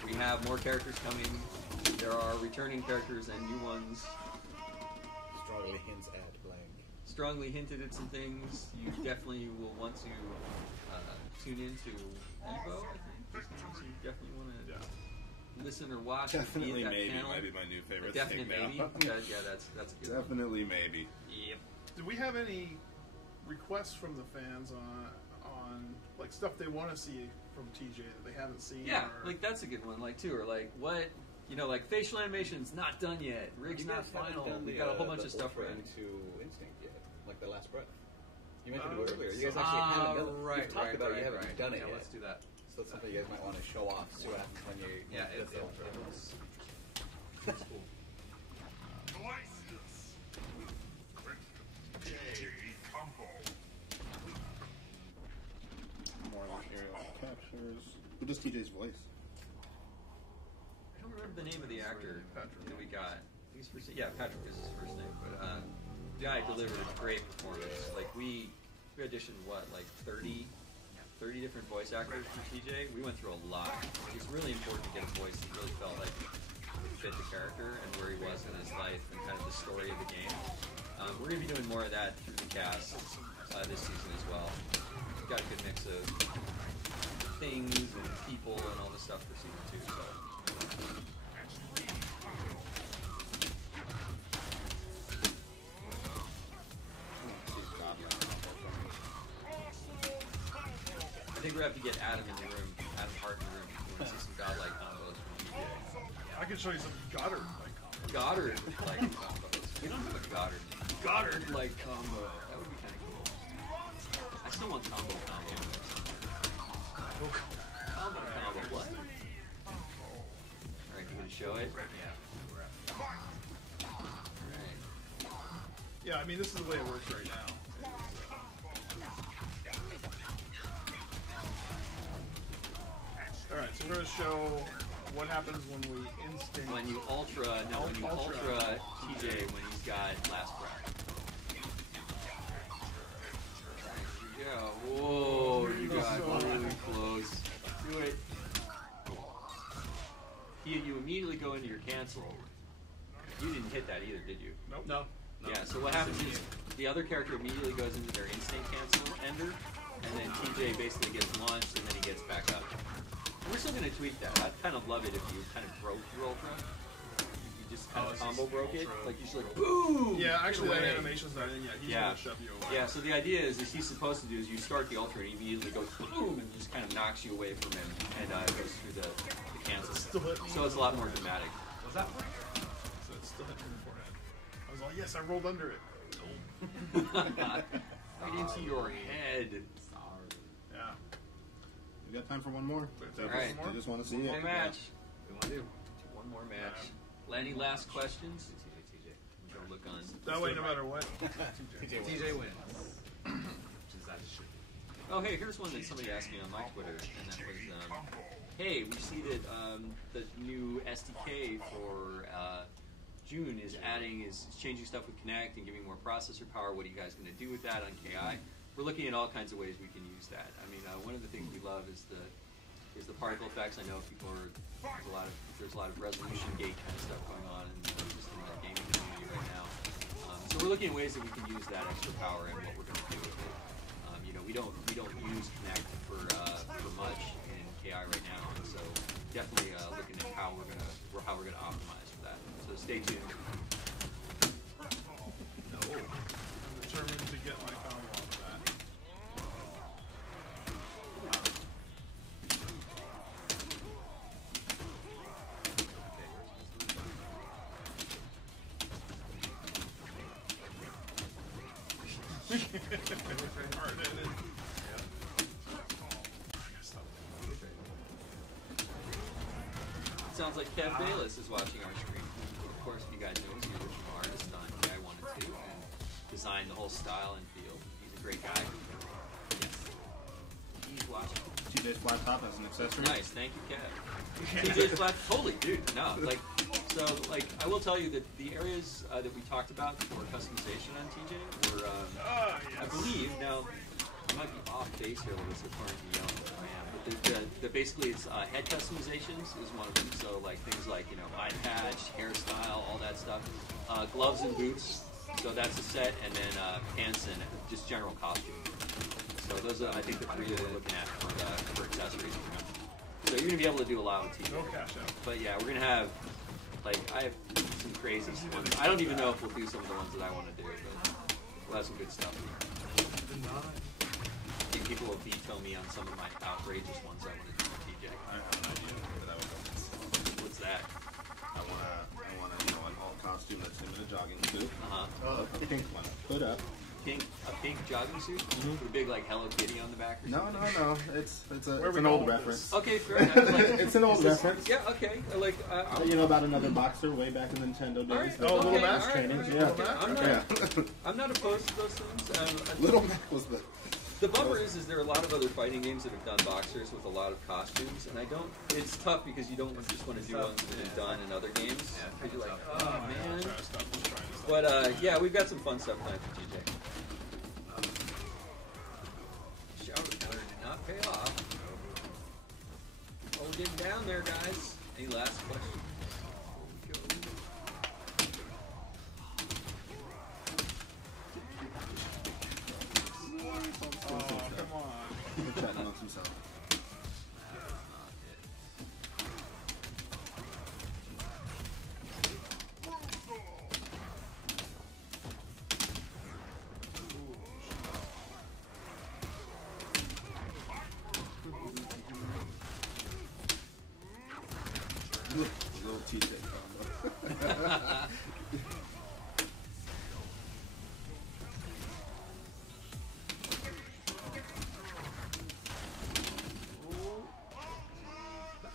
We have more characters coming. There are returning characters and new ones. Strongly hints at blank. Strongly hinted at some things. You definitely will want to tune into Evo, I think. You definitely want to listen or watch. Definitely maybe panel. Might be my new favorite Definitely thing maybe. now. Yeah, that's a good Definitely one. maybe. Yep. Do we have any requests from the fans on like stuff they want to see from TJ that they haven't seen? Yeah, or... like that's a good one. Like too, or like what, you know, like facial animation's not done yet. Rig's not final. We've got a whole bunch of stuff ready. Into Instinct yet, like the last breath. You mentioned it earlier. You guys actually haven't done it. Right, You've talked about it. You haven't done it yet. Let's do that. So that's something you guys might want to show off. See what happens when you. Yeah, it's cool. More like aerial captures. Who does TJ's voice? I don't remember the name of the actor that we got. Patrick is his first name, but the guy delivered a great performance. Like we auditioned like 30 different voice actors for TJ. We went through a lot. It's really important to get a voice that really felt like it fit the character and where he was in his life and kind of the story of the game. We're going to be doing more of that through the cast this season as well. We've got a good mix of things and people and all this stuff for season 2. So. think we have to get Adam in the room, Adam Hart in the room. If you want to see some godlike combos from TJ. I can show you some Goddard like combos. Goddard like combos. We don't have a Goddard. Goddard like combo. That would be kind of cool. I still want combo. Combo. What? Alright, you gonna show it? Yeah. Alright. Yeah, I mean, this is the way it works right now. Alright, so we're going to show what happens when we instinct. When you ultra TJ when he's got last breath. There you go. Whoa, you got really close. Do it. You immediately go into your cancel. You didn't hit that either, did you? Nope. No. Yeah, so what happens is the other character immediately goes into their instinct cancel ender, and then TJ basically gets launched, and then he gets back up. We're still going to tweak that. I'd kind of love it if you kind of broke your ultra. You just kind of combo broke it. Like you just like, boom! Yeah, actually that away. animation's not in yet. He's Yeah. going to shove you away. Yeah, so the idea is he's supposed to do is you start the ultra and he immediately goes boom and just kind of knocks you away from him and goes through the cancel. Still hit me. So it's a lot more dramatic. Was that one? So it's still hitting me in the forehead. I was like, yes, I rolled under it. Right into your head. Yeah. We got time for one more. All right. I just want to see One it. more match. We want to do. One more match. Lenny, last questions? Go look on. That way, no matter what. TJ wins. Which is that it should be. Oh, hey, here's one that somebody asked me on my Twitter, and that was, hey, we see that the new SDK for June is changing stuff with Kinect and giving more processor power. What are you guys going to do with that on KI? We're looking at all kinds of ways we can use that. I mean, one of the things we love is the particle effects. I know people there's a lot of resolution gate kind of stuff going on just in the gaming community right now. So we're looking at ways that we can use that extra power and what we're going to do with it. We don't use Kinect for much in KI right now, and so definitely looking at how we're gonna optimize for that. So stay tuned. I'm determined to get my combo off of that. Hard-headed. Sounds like Kev Bayless is watching our stream. Of course, you guys know he's the original artist on KI 1 and 2 and designed the whole style and feel. He's a great guy. Yes. He's watching. TJ's flat top as an accessory. Nice, thank you, Kev. TJ's flat, totally, dude. No, I will tell you that the areas that we talked about for customization on TJ were, I believe, now, I might be off base here a little bit, so according to Yellow, I am, but basically it's head customizations is one of them, so like things like, eye patch, hairstyle, all that stuff, gloves and boots, so that's a set, and then pants and just general costume. So those are, I think, the three that we're looking at for accessories. So you're going to be able to do a lot with TJ. No cash out. But yeah, we're going to have, I have some crazy ones. I don't even know if we'll do some of the ones that I want to do, but we'll have some good stuff. I think people will veto me on some of my outrageous ones I want to do with TJ. I have an idea where that would go. What's that? I want an all costume that's him in a jogging suit. Uh-huh. A pink one. Put up. A pink jogging suit with a big Hello Kitty on the back or something? No. It's Where an we old going with reference. Okay, fair enough. It's an old reference. Yeah, okay. About another boxer way back in the Nintendo days. All right. Oh, Little Mac training. All right. Yeah. I'm not opposed to those things. Little Mac was The bummer is there are a lot of other fighting games that have done boxers with a lot of costumes, and it's tough because you don't just want to do ones that have done in other games. Because you're like, oh man. But yeah, we've got some fun stuff planned for TJ. Shower counter did not pay off. Oh, dig down there, guys. Any last questions before we go? Oh, come on. He's chatting amongst himself.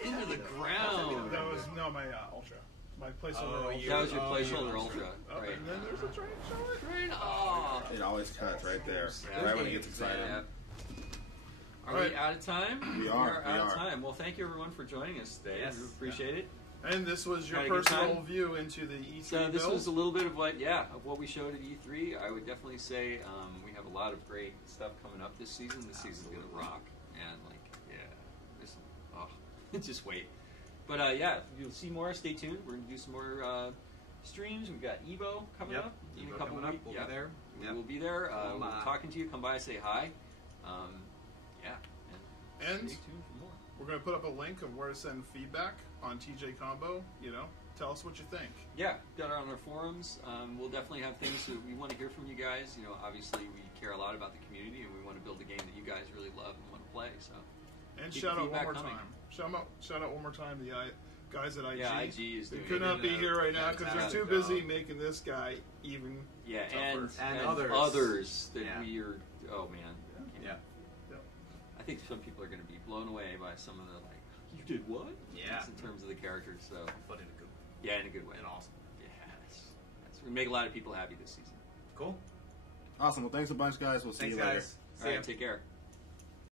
Into the ground. That was my ultra. My placeholder ultra. That was your placeholder ultra. Oh, Right. and then there's a train shot. Oh. It always cuts right there, Yeah. right when he gets excited. Yeah. Are All right. we out of time? We are, out we of are. time. Well, thank you everyone for joining us today. Yes. We appreciate it. And this was your Had a good personal time? view into the E3 So this build. was a little bit of what we showed at E3. I would definitely say we have a lot of great stuff coming up this season. This season's gonna rock, and just wait. But you'll see more. Stay tuned. We're gonna do some more streams. We've got Evo coming Yep. up in Evo a couple coming up. weeks. We'll be there. Yep. We'll be there. Come We're on. talking to you. Come by, say hi. And stay tuned for more. we're going to put up a link of where to send feedback on TJ Combo. You know, tell us what you think. Yeah, got it on our forums. We'll definitely have things that we want to hear from you guys. You know, obviously we care a lot about the community, and we want to build a game that you guys really love and want to play. So, And keep shout the out one feedback more coming. time. Shout out one more time the guys at IG. Yeah, IG is They doing could it. not be here right now because they're too fantastic busy job. making this guy even Yeah, tougher. and others. others that Yeah. we are. Oh man, Yeah. I think some people are going to be blown away by some of the you did what? Yeah. Just in terms of the characters. So But in a good, yeah, in a good way. and awesome. Yeah, that's we make a lot of people happy this season. Cool. Awesome. Well, thanks a bunch, guys. We'll see Thanks, you later. guys. All right, take care.